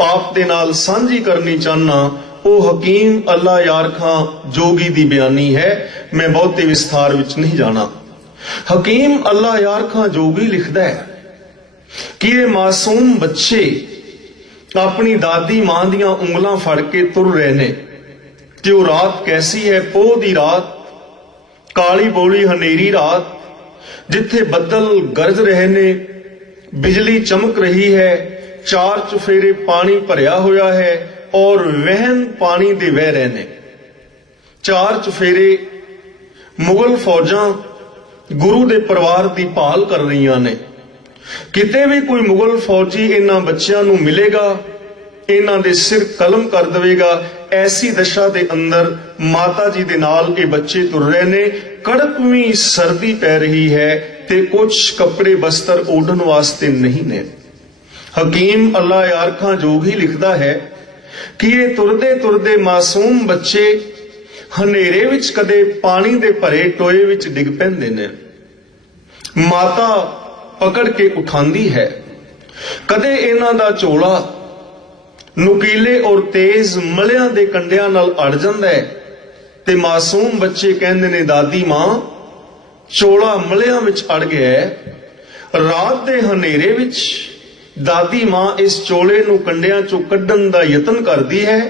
ਆਪ ਦੇ ਨਾਲ ਸਾਂਝੀ ਕਰਨੀ ਚਾਹਨਾ, ਉਹ ਹਕੀਮ ਅੱਲਾ ਯਾਰ ਖਾਂ ਜੋਗੀ ਦੀ ਬਿਆਨੀ ਹੈ। ਮੈਂ ਬਹੁਤੇ ਵਿਸਥਾਰ ਵਿੱਚ ਨਹੀਂ ਜਾਣਾ। ਹਕੀਮ ਅੱਲਾ ਯਾਰ ਖਾਂ ਜੋਗੀ ਲਿਖਦਾ ਹੈ ਕਿ ਇਹ ਮਾਸੂਮ ਬੱਚੇ ਆਪਣੀ ਦਾਦੀ ਮਾਂ ਦੀਆਂ ਉਂਗਲਾਂ ਫੜ ਕੇ ਤੁਰ ਰਹੇ ਨੇ ਕਿ ਉਹ ਰਾਤ ਕੈਸੀ ਹੈ। ਪੋਹ ਦੀ ਰਾਤ, ਕਾਲੀ ਬੋਲੀ ਹਨੇਰੀ ਰਾਤ, ਜਿੱਥੇ ਬੱਦਲ ਗਰਜ ਰਹੇ ਨੇ, ਬਿਜਲੀ ਚਮਕ ਰਹੀ ਹੈ, ਚਾਰ ਚੁਫੇਰੇ ਪਾਣੀ ਭਰਿਆ ਹੋਇਆ ਹੈ ਔਰ ਵਹਿਣ ਪਾਣੀ ਦੇ ਵਹਿ ਰਹੇ ਨੇ। ਚਾਰ ਚੁਫੇਰੇ ਮੁਗਲ ਫੌਜਾਂ ਗੁਰੂ ਦੇ ਪਰਿਵਾਰ ਦੀ ਭਾਲ ਕਰ ਰਹੀਆਂ ਨੇ। ਕਿਤੇ ਵੀ ਕੋਈ ਮੁਗਲ ਫੌਜੀ ਇਹਨਾਂ ਬੱਚਿਆਂ ਨੂੰ ਮਿਲੇਗਾ, ਇਹਨਾਂ ਦੇ ਸਿਰ ਕਲਮ ਕਰ ਦੇਵੇਗਾ। ਐਸੀ ਦਸ਼ਾ ਦੇ ਅੰਦਰ ਮਾਤਾ ਜੀ ਦੇ ਨਾਲ ਇਹ ਬੱਚੇ ਤੁਰ ਰਹੇ ਨੇ। ਕੜਕਵੀਂ ਸਰਦੀ ਪੈ ਰਹੀ ਹੈ ਤੇ ਕੁਝ ਕੱਪੜੇ ਬਸਤਰ ਓਢਣ ਵਾਸਤੇ ਨਹੀਂ ਨੇ। ਹਕੀਮ ਅੱਲਾ ਯਾਰ ਖਾਂ ਜੋਗੀ ਲਿਖਦਾ ਹੈ ਕਿ ਇਹ ਤੁਰਦੇ ਤੁਰਦੇ ਮਾਸੂਮ ਬੱਚੇ ਹਨੇਰੇ ਵਿੱਚ ਕਦੇ ਪਾਣੀ ਦੇ ਭਰੇ ਟੋਏ ਵਿੱਚ ਡਿੱਗ ਪੈਂਦੇ ਨੇ। ਮਾਤਾ ਪਕੜ ਕੇ ਉਠਾਉਂਦੀ ਹੈ। ਕਦੇ ਇਹਨਾਂ ਦਾ ਝੋਲਾ ਨੁਕੀਲੇ ਔਰ ਤੇਜ਼ ਮਲਿਆਂ ਦੇ ਕੰਡਿਆਂ ਨਾਲ ਅੜ ਜਾਂਦਾ ਹੈ ਤੇ ਮਾਸੂਮ ਬੱਚੇ ਕਹਿੰਦੇ ਨੇ, ਦਾਦੀ ਮਾਂ ਝੋਲਾ ਮਲਿਆਂ ਵਿੱਚ ਅੜ ਗਿਆ ਹੈ। ਰਾਤ ਦੇ ਹਨੇਰੇ ਵਿੱਚ ਦਾਦੀ ਮਾਂ ਇਸ ਝੋਲੇ ਨੂੰ ਕੰਡਿਆਂ ਚੋਂ ਕੱਢਣ ਦਾ ਯਤਨ ਕਰਦੀ ਹੈ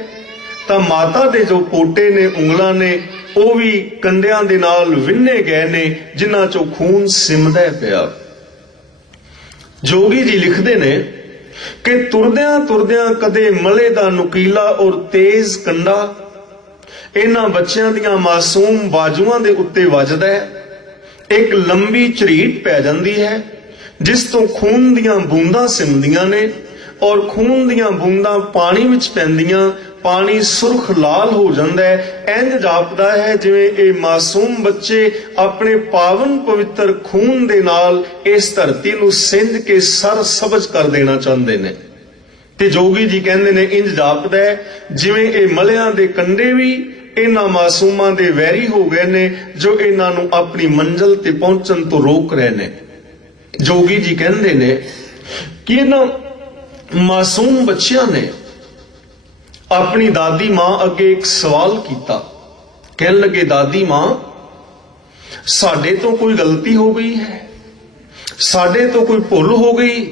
ਤਾਂ ਮਾਤਾ ਦੇ ਜੋ ਪੋਟੇ ਨੇ, ਉਂਗਲਾਂ ਨੇ, ਉਹ ਵੀ ਕੰਡਿਆਂ ਦੇ ਨਾਲ ਵਿੰਨੇ ਗਏ ਨੇ, ਜਿਨ੍ਹਾਂ ਚੋਂ ਖੂਨ ਸਿਮਦਾ ਪਿਆ। ਜੋਗੀ ਜੀ ਲਿਖਦੇ ਨੇ ਕਿ ਤੁਰਦਿਆਂ ਤੁਰਦਿਆਂ ਕਦੇ ਮਲੇ ਦਾ ਨੁਕੀਲਾ ਔਰ ਤੇਜ਼ ਕੰਡਾ ਇਹਨਾਂ ਬੱਚਿਆਂ ਦੀਆਂ ਮਾਸੂਮ ਬਾਜੂਆਂ ਦੇ ਉੱਤੇ ਵੱਜਦਾ ਹੈ। ਇੱਕ ਲੰਬੀ ਝਰੀਟ ਪੈ ਜਾਂਦੀ ਹੈ ਜਿਸ ਤੋਂ ਖੂਨ ਦੀਆਂ ਬੂੰਦਾਂ ਸਿਮਦੀਆਂ ਨੇ ਔਰ ਖੂਨ ਦੀਆਂ ਬੂੰਦਾਂ ਪਾਣੀ ਵਿੱਚ ਪੈਂਦੀਆਂ ਪਾਣੀ ਸੁਰਖ ਲਾਲ ਹੋ ਜਾਂਦਾ ਹੈ। ਇੰਜ ਜਾਪਦਾ ਹੈ ਜਿਵੇਂ ਇਹ ਮਾਸੂਮ ਬੱਚੇ ਆਪਣੇ ਪਾਵਨ ਪਵਿੱਤਰ ਖੂਨ ਦੇ ਨਾਲ ਇਸ ਧਰਤੀ ਨੂੰ ਸਿੰਜ ਕੇ ਸਰ ਸਬਜ਼ ਕਰ ਦੇਣਾ ਚਾਹੁੰਦੇ ਨੇ। ਤੇ ਜੋਗੀ ਜੀ ਕਹਿੰਦੇ ਨੇ, ਇੰਜ ਜਾਪਦਾ ਹੈ ਜਿਵੇਂ ਇਹ ਮਲਿਆਂ ਦੇ ਕੰਡੇ ਵੀ ਇਹਨਾਂ ਮਾਸੂਮਾਂ ਦੇ ਵੈਰੀ ਹੋ ਗਏ ਨੇ ਜੋ ਇਹਨਾਂ ਨੂੰ ਆਪਣੀ ਮੰਜ਼ਿਲ ਤੇ ਪਹੁੰਚਣ ਤੋਂ ਰੋਕ ਰਹੇ ਨੇ। ਜੋਗੀ ਜੀ ਕਹਿੰਦੇ ਨੇ ਕਿ ਇਹਨਾਂ ਮਾਸੂਮ ਬੱਚਿਆਂ ਨੇ ਆਪਣੀ ਦਾਦੀ ਮਾਂ ਅੱਗੇ ਇੱਕ ਸਵਾਲ ਕੀਤਾ। ਕਹਿਣ ਲੱਗੇ, ਦਾਦੀ ਮਾਂ ਸਾਡੇ ਤੋਂ ਕੋਈ ਗਲਤੀ ਹੋ ਗਈ ਹੈ, ਸਾਡੇ ਤੋਂ ਕੋਈ ਭੁੱਲ ਹੋ ਗਈ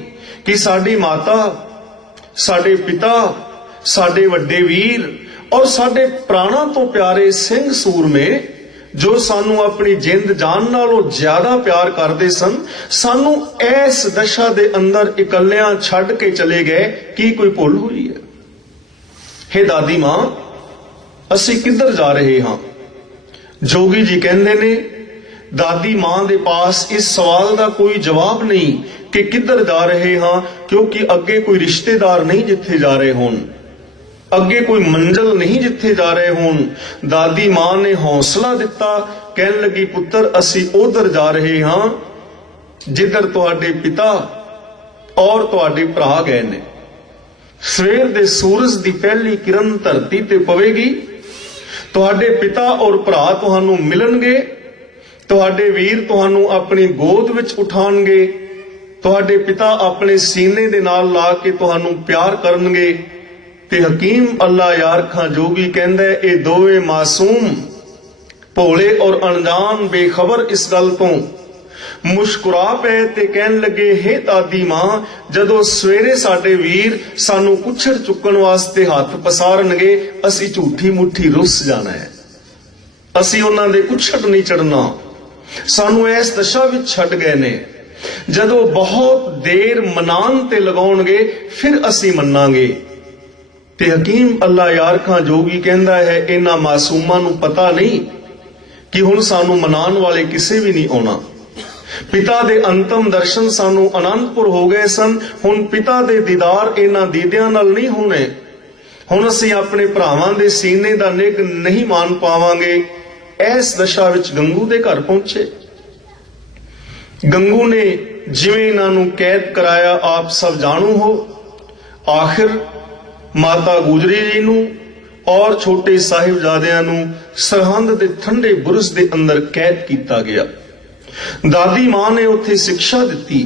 ਕਿ ਸਾਡੀ ਮਾਤਾ, ਸਾਡੇ ਪਿਤਾ, ਸਾਡੇ ਵੱਡੇ ਵੀਰ ਔਰ ਸਾਡੇ ਪ੍ਰਾਣਾਂ ਤੋਂ ਪਿਆਰੇ ਸਿੰਘ ਸੂਰਮੇ ਜੋ ਸਾਨੂੰ ਆਪਣੀ ਜਿੰਦ ਜਾਨ ਨਾਲੋਂ ਜ਼ਿਆਦਾ ਪਿਆਰ ਕਰਦੇ ਸਨ, ਸਾਨੂੰ ਇਸ ਦਸ਼ਾ ਦੇ ਅੰਦਰ ਇਕੱਲਿਆਂ ਛੱਡ ਕੇ ਚਲੇ ਗਏ। ਕੀ ਕੋਈ ਭੁੱਲ ਹੋਈ ਹੈ? ਹੇ ਦਾਦੀ ਮਾਂ, ਅਸੀਂ ਕਿੱਧਰ ਜਾ ਰਹੇ ਹਾਂ? ਜੋਗੀ ਜੀ ਕਹਿੰਦੇ ਨੇ, ਦਾਦੀ ਮਾਂ ਦੇ ਪਾਸ ਇਸ ਸਵਾਲ ਦਾ ਕੋਈ ਜਵਾਬ ਨਹੀਂ ਕਿ ਕਿੱਧਰ ਜਾ ਰਹੇ ਹਾਂ, ਕਿਉਂਕਿ ਅੱਗੇ ਕੋਈ ਰਿਸ਼ਤੇਦਾਰ ਨਹੀਂ ਜਿੱਥੇ ਜਾ ਰਹੇ ਹੋਣ, ਅੱਗੇ ਕੋਈ ਮੰਜ਼ਿਲ ਨਹੀਂ ਜਿੱਥੇ ਜਾ ਰਹੇ ਹੋਣ। ਦਾਦੀ ਮਾਂ ਨੇ ਹੌਸਲਾ ਦਿੱਤਾ, ਕਹਿਣ ਲੱਗੀ, ਪੁੱਤਰ ਅਸੀਂ ਉਧਰ ਜਾ ਰਹੇ ਹਾਂ ਜਿੱਧਰ ਤੁਹਾਡੇ ਪਿਤਾ ਔਰ ਤੁਹਾਡੇ ਭਰਾ ਗਏ ਨੇ। ਸਵੇਰ ਦੇ ਸੂਰਜ ਦੀ ਪਹਿਲੀ ਕਿਰਨ ਧਰਤੀ ਤੇ ਪਵੇਗੀ, ਤੁਹਾਡੇ ਪਿਤਾ ਔਰ ਭਰਾ ਤੁਹਾਨੂੰ ਮਿਲਣਗੇ, ਤੁਹਾਡੇ ਵੀਰ ਤੁਹਾਨੂੰ ਆਪਣੀ ਗੋਦ ਵਿੱਚ ਉਠਾਣਗੇ, ਤੁਹਾਡੇ ਪਿਤਾ ਆਪਣੇ ਸੀਨੇ ਦੇ ਨਾਲ ਲਾ ਕੇ ਤੁਹਾਨੂੰ ਪਿਆਰ ਕਰਨਗੇ। ਤੇ ਹਕੀਮ ਅੱਲਾ ਯਾਰ ਖਾਂ ਜੋਗੀ ਕਹਿੰਦਾ, ਇਹ ਦੋਵੇਂ ਮਾਸੂਮ ਭੋਲੇ ਔਰ ਅਣਜਾਣ ਬੇਖਬਰ ਇਸ ਗੱਲ ਤੋਂ ਮੁਸਕਰਾ ਪਏ ਤੇ ਕਹਿਣ ਲੱਗੇ, ਹੇ ਦਾਦੀ ਮਾਂ, ਜਦੋਂ ਸਵੇਰੇ ਸਾਡੇ ਵੀਰ ਸਾਨੂੰ ਕੁੱਛੜ ਚੁੱਕਣ ਵਾਸਤੇ ਹੱਥ ਪਸਾਰਨਗੇ, ਅਸੀਂ ਝੂਠੀ ਮੁੱਠੀ ਰੁੱਸ ਜਾਣਾ ਹੈ, ਅਸੀਂ ਉਹਨਾਂ ਦੇ ਕੁੱਛੜ ਨਹੀਂ ਚੜਨਾ, ਸਾਨੂੰ ਇਸ ਦਸ਼ਾ ਵਿੱਚ ਛੱਡ ਗਏ ਨੇ। ਜਦੋਂ ਬਹੁਤ ਦੇਰ ਮਨਾਨ ਤੇ ਲਗਾਉਣਗੇ ਫਿਰ ਅਸੀਂ ਮੰਨਾਂਗੇ। ਤੇ ਹਕੀਮ ਅੱਲਾ ਯਾਰ ਖਾਂ ਜੋਗੀ ਕਹਿੰਦਾ ਹੈ, ਇਹਨਾਂ ਮਾਸੂਮਾਂ ਨੂੰ ਪਤਾ ਨਹੀਂ ਕਿ ਹੁਣ ਸਾਨੂੰ ਮਨਾਉਣ ਵਾਲੇ ਕਿਸੇ ਵੀ ਨਹੀਂ ਆਉਣਾ। ਪਿਤਾ ਦੇ ਅੰਤਮ ਦਰਸ਼ਨ ਸਾਨੂੰ ਅਨੰਦਪੁਰ ਹੋ ਗਏ ਸਨ, ਹੁਣ ਪਿਤਾ ਦੇ ਦੀਦਾਰ ਇਹਨਾਂ ਦੀਦਿਆਂ ਨਾਲ ਨਹੀਂ ਹੋਣੇ। ਹੁਣ ਅਸੀਂ ਆਪਣੇ ਭਰਾਵਾਂ ਦੇ ਸੀਨੇ ਦਾ ਨਿੱਘ ਨਹੀਂ ਮਾਣ ਪਾਵਾਂਗੇ। ਇਸ ਦਸ਼ਾ ਵਿੱਚ ਗੰਗੂ ਦੇ ਘਰ ਪਹੁੰਚੇ। ਗੰਗੂ ਨੇ ਜਿਵੇਂ ਇਹਨਾਂ ਨੂੰ ਕੈਦ ਕਰਾਇਆ, ਆਪ ਸਭ ਜਾਣੂ ਹੋ। ਆਖਿਰ ਮਾਤਾ ਗੁਜਰੀ ਜੀ ਨੂੰ ਔਰ ਛੋਟੇ ਸਾਹਿਬਜ਼ਾਦਿਆਂ ਨੂੰ ਸਰਹੰਦ ਦੇ ਠੰਡੇ ਬੁਰਜ ਦੇ ਅੰਦਰ ਕੈਦ ਕੀਤਾ ਗਿਆ। ਦਾਦੀ ਮਾਂ ਨੇ ਉੱਥੇ ਸਿੱਖਿਆ ਦਿੱਤੀ।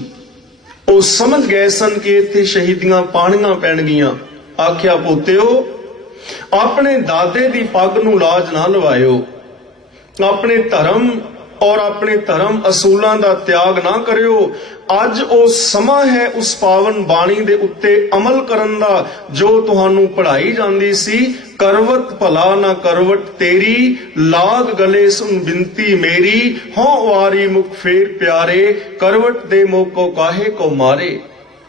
ਉਹ ਸਮਝ ਗਏ ਸਨ ਕਿ ਇੱਥੇ ਸ਼ਹੀਦੀਆਂ ਪਾਣੀਆਂ ਪੈਣਗੀਆਂ। ਆਖਿਆ, ਪੋਤਿਓ, ਆਪਣੇ ਦਾਦੇ ਦੀ ਪੱਗ ਨੂੰ ਲਾਜ ਨਾ ਲਵਾਇਓ, ਆਪਣੇ ਧਰਮ ਔਰ ਆਪਣੇ ਧਰਮ ਅਸੂਲਾਂ ਦਾ ਤਿਆਗ ਨਾ ਕਰਿਓ। ਅੱਜ ਉਹ ਸਮਾਂ ਹੈ ਉਸ ਪਾਵਨ ਬਾਣੀ ਦੇ ਉੱਤੇ ਅਮਲ ਕਰਨ ਦਾ ਜੋ ਤੁਹਾਨੂੰ ਪੜ੍ਹਾਈ ਜਾਂਦੀ ਸੀ। ਕਰਵਤ ਭਲਾ ਨਾ ਕਰਵਟ ਤੇਰੀ, ਲਾਗ ਗਲੇ ਸੁਨ ਬਿਨਤੀ ਮੇਰੀ, ਹੋਂ ਵਾਰੀ ਮੁਖ ਫੇਰ ਪਿਆਰੇ, ਕਰਵਟ ਦੇ ਮੋਕੋ ਕਾਹੇ ਕੋ ਮਾਰੇ।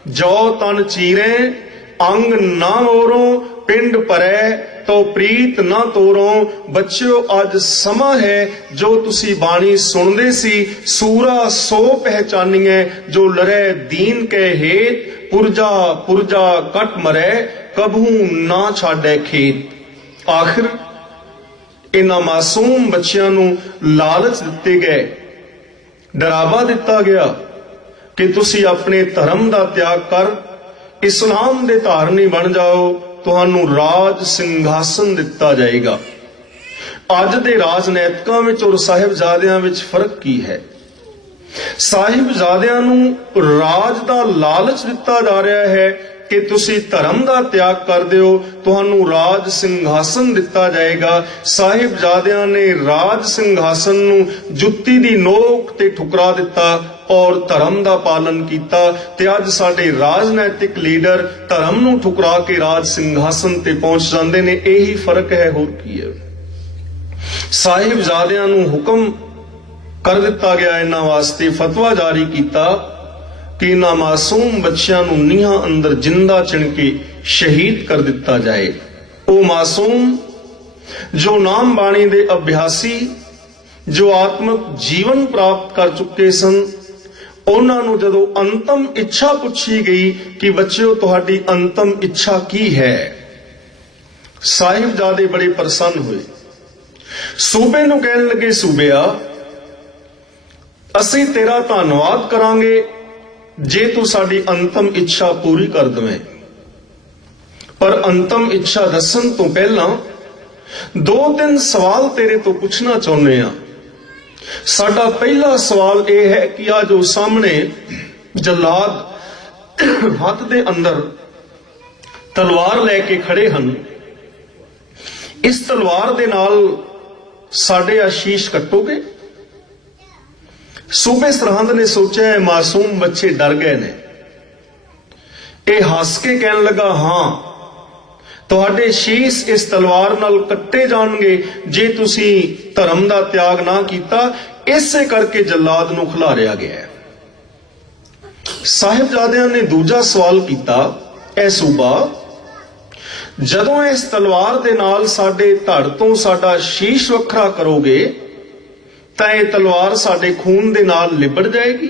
ਜੋ ਤਨ ਚੀਰੇ ਅੰਗ ਨਾ ਮੋਰੋਂ, ਪਿੰਡ ਭਰੈ ਤੋ ਪ੍ਰੀਤ ਨਾ ਤੋਰੋਂ। ਬੱਚਿਓ, ਅੱਜ ਸਮਾਂ ਹੈ ਜੋ ਤੁਸੀਂ ਬਾਣੀ ਸੁਣਦੇ ਸੀ, ਸੂਰਾ ਸੋ ਪਹਿਚਾਨੀਏ, ਜੋ ਲਰੈ ਦੀਨ ਕੈ ਹੇਤ, ਪੁਰਜਾ ਪੁਰਜਾ ਕਟ ਮਰੈ, ਕਬਹੂ ਨਾ ਛਾੜੈ ਖੇਤ। ਆਖਿਰ ਇਹਨਾਂ ਮਾਸੂਮ ਬੱਚਿਆਂ ਨੂੰ ਲਾਲਚ ਦਿੱਤੇ ਗਏ, ਡਰਾਵਾ ਦਿੱਤਾ ਗਿਆ ਕਿ ਤੁਸੀਂ ਆਪਣੇ ਧਰਮ ਦਾ ਤਿਆਗ ਕਰ इस्लाम दे धारनी बन जाओ, तुहानू राज सिंघासन दिता जाएगा। अज दे राजनैतिकां विच और साहिबजादियां विच फर्क की है? साहिबजादियां नू राज दा लालच दिता जा रहा है कि तुसी धर्म दा त्याग कर दिओ, तुहानू राज सिंघासन दिता जाएगा। साहिबजादियां ने राज सिंघासन नू जुत्ती दी नोक ते ठुकरा दिता और धर्म दा पालन कीता। ते अज साडे राजनैतिक लीडर धर्म नू ठुकरा के राज सिंघासन ते पहुंच जांदे ने। यही फर्क है, होर की है? साहिबजादियां नू हुक्म कर दिता गया, इन्हां वास्ते फतवा जारी किया कि इन्हां मासूम बच्चियां नू नीहां अंदर जिंदा चिण के शहीद कर दिता जाए। वो मासूम जो नाम बाणी दे अभ्यासी, जो आत्मक जीवन प्राप्त कर चुके सन, उन्हां नू जदों अंतम इच्छा पूछी गई कि बच्चों तुहाडी अंतम इच्छा की है, साहिबजादे बड़े प्रसन्न हुए। सूबे नू कहन लगे, सूबेआ असीं तेरा धन्नवाद करांगे जे तू साडी अंतम इच्छा पूरी कर दवें, पर अंतम इच्छा दसन तो पहला 2-3 सवाल तेरे तो पूछना चाहुंदे आ। साडा पहला सवाल यह है कि आ जो सामने जल्लाद हाथ दे अंदर तलवार लैके खड़े हन, इस तलवार दे नाल साडे आशीष कट्टोगे? सूबे सरहंद ने सोचा है मासूम बच्चे डर गए ने। यह हस के कहन लगा, हां तुहाडे शीश इस तलवार नाल कट्टे जाणगे जे तुसी धर्म दा त्याग ना कीता। इसे करके जल्लाद नू खिलारिया गया है। साहिबजादियां ने दूजा सवाल किया, ऐ सूबा जदों इस तलवार दे नाल साडे धड़ तो साडा शीश वखरा करोगे तां यह तलवार साडे खून दे नाल लिबड़ जाएगी?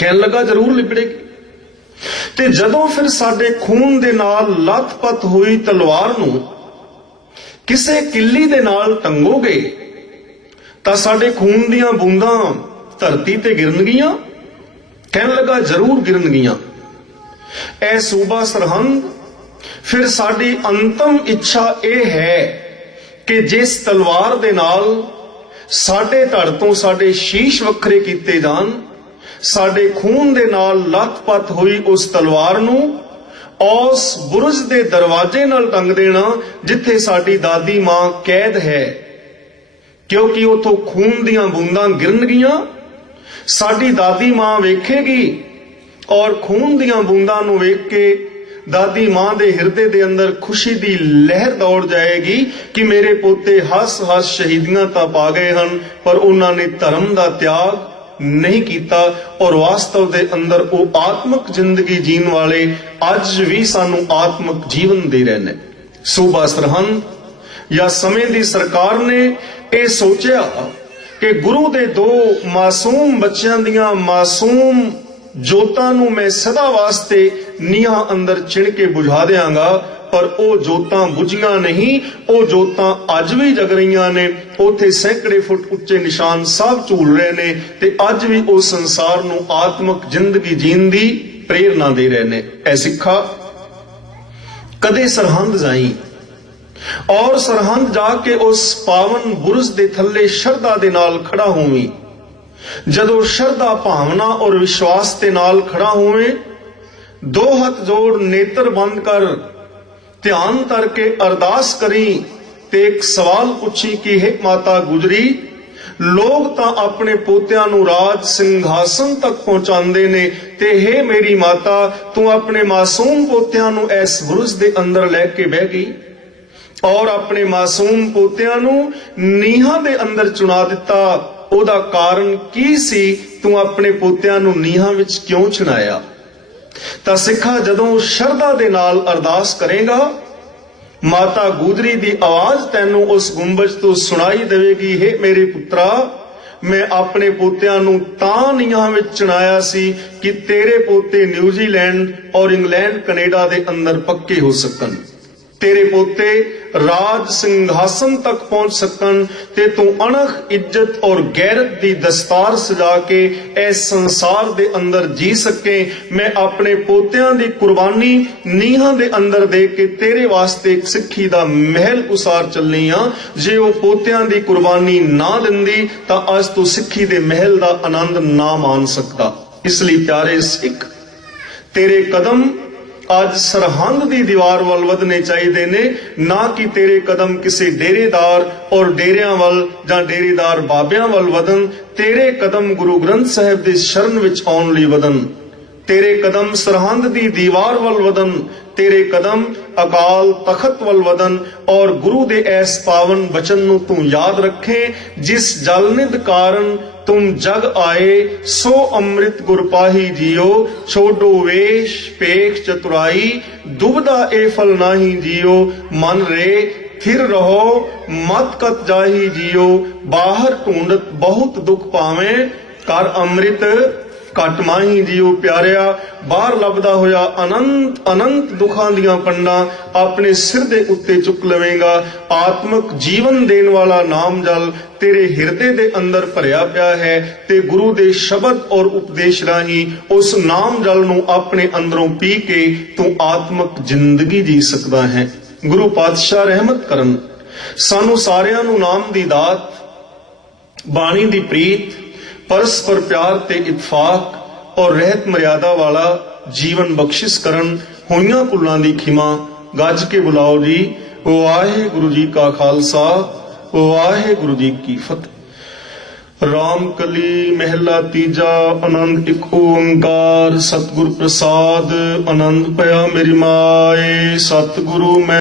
कहन लगा, जरूर लिबड़ेगी। ते जदों फिर साडे खून दे नाल लथपथ हुई तलवार नू किसे किल्ली दे नाल टंगोगे तां साडे खून दियां बूंदां धरती ते गिरनगियां? कहन लगा, जरूर गिरनगियां। ऐ सूबा सरहंद, फिर साडी अंतम इच्छा यह है कि जिस तलवार दे नाल साडे धड़ तो साडे शीश वखरे कीते जान, साडे खून दे नाल लथपथ हुई उस तलवार नू उस बुरज दे दरवाजे नाल टंग देना जिथे साडी दादी मां कैद है, क्योंकि उथों खून दियां बूंदां गिरनगियां, साडी दादी मां वेखेगी और खून दियां बूंदां नू वेख के दादी मां दे हिरदे दे अंदर खुशी दी लहर दौड़ जाएगी कि मेरे पोते हस हस शहीदियां तां पा गए हन, पर उन्हां ने धर्म दा त्याग नहीं कीता और वास्तव दे अंदर वो आत्मक जिंदगी जीण वाले अज भी सानू आत्मक जीवन दे रहे ने। सूबा सरहंद या समय दी सरकार ने यह सोचा कि गुरु दे 2 मासूम बच्चों दियां मासूम जोतां नू मैं सदा वास्ते नीहां अंदर चिण के बुझा देंगा, पर ओ जोतां बुझियां नहीं, ओ जोतां अज भी जग रहीआं ने। उथे सैकड़े फुट उच्चे निशान साहब झूल रहे ने ते अज भी ओ संसार नू आत्मक जिंदगी जीण दी प्रेरणा दे रहे ने। ऐ सिखा कदे सरहंद जाई और सरहंद जाके उस पावन बुरज दे थल्ले शरदा दे नाल खड़ा होवी। जदों शरदा भावना और विश्वास के नाल खड़ा होवे, 2 हाथ जोड़ नेत्र बंद कर ध्यान करके अरदास करी ते एक सवाल पूछी कि हे माता गुजरी, लोग तां अपने पोतियां नू राज सिंघासन तक पहुंचांदे ने ते हे मेरी माता तू अपने मासूम पोतियां नू इस बुरज दे अंदर लैके बह गई और अपने मासूम पोतियां नू नीहां दे अंदर चुना दिता। ओदा कारण की सी? तू अपने पोतियां नू नीहां विच क्यों चुनाया? तां सिखा जदों शरदा दे नाल अरदास करेगा, माता गुजरी दी आवाज तैनू उस गुंबज तो सुनाई देवेगी, हे मेरे पुत्रा मैं अपने पोतियां नू तां नीहां विच चुनाया सी कि तेरे पोते न्यूजीलैंड और इंग्लैंड कनेडा दे अंदर पक्के हो सकन। तेरे पोते राज सिंघासन तक पहुंच सकन ते तू अणख इज्जत और गैरत दी दस्तार सजा के इस संसार दे अंदर जी सके। मैं अपने पोतियां दी कुर्बानी नीहां दे अंदर दे के तेरे वास्ते एक सिक्खी दा महल उसार चलनी आ। जे वो पोतियां दी कुर्बानी ना दिंदी तां अज तू सिक्खी दे महल दा आनंद ना मान सकदा। इसलिए प्यारे सिख, तेरे कदम आज सरहंद दी दीवार वल वधने चाहिए ने, ना कि तेरे कदम किसी डेरेदार और डेरियां वल जां डेरेदार बाबियां वल वधन। तेरे कदम गुरु ग्रंथ साहिब दे शरण विच आउण लई वधन। तेरे कदम सरहंद दी दीवार वल वधन। तेरे कदम अकाल तखत वल वधन और गुरु दे ऐस पावन बचन नूं तू याद रखे, जिस जलनिध कारण तुम जग आए सो अमृत गुर पाही जियो। छोड़ो वेश पेख चतुराई दुबदा ए फल नाही जियो। मन रे थिर रहो मत कत जाही जियो। बाहर ढूंढत बहुत दुख पावे कर अमृत घट माही जियो। प्यारिया, बाहर लभदा होया अनंत अनंत दुखां दियां पंडां अपने सिर दे उत्ते चुक लवेगा। आत्मक जीवन देने वाला नाम जल तेरे हिरदे दे अंदर भरिया पिया है ते गुरु दे शब्द और उपदेश राही उस नाम जल नूं अपने अंदरों पी के तू आत्मक जिंदगी जी सकदा है। गुरु पातशाह रहमत करन सानू सारियां नूं नाम दी दात, बाणी दी प्रीत, परस्पर प्यार ते इतफाक और रहत मर्यादा वाला जीवन बख्शिश करन। होइयां भुलां दी खिमा गज के बुलाओ जी। वाहिगुरु जी का खालसा, वाहिगुरु जी की फतेह। राम कली महला तीजा। आनंद एक ओंकार सतगुर प्रसाद। आनंद पया मेरी माए सतगुरु मैं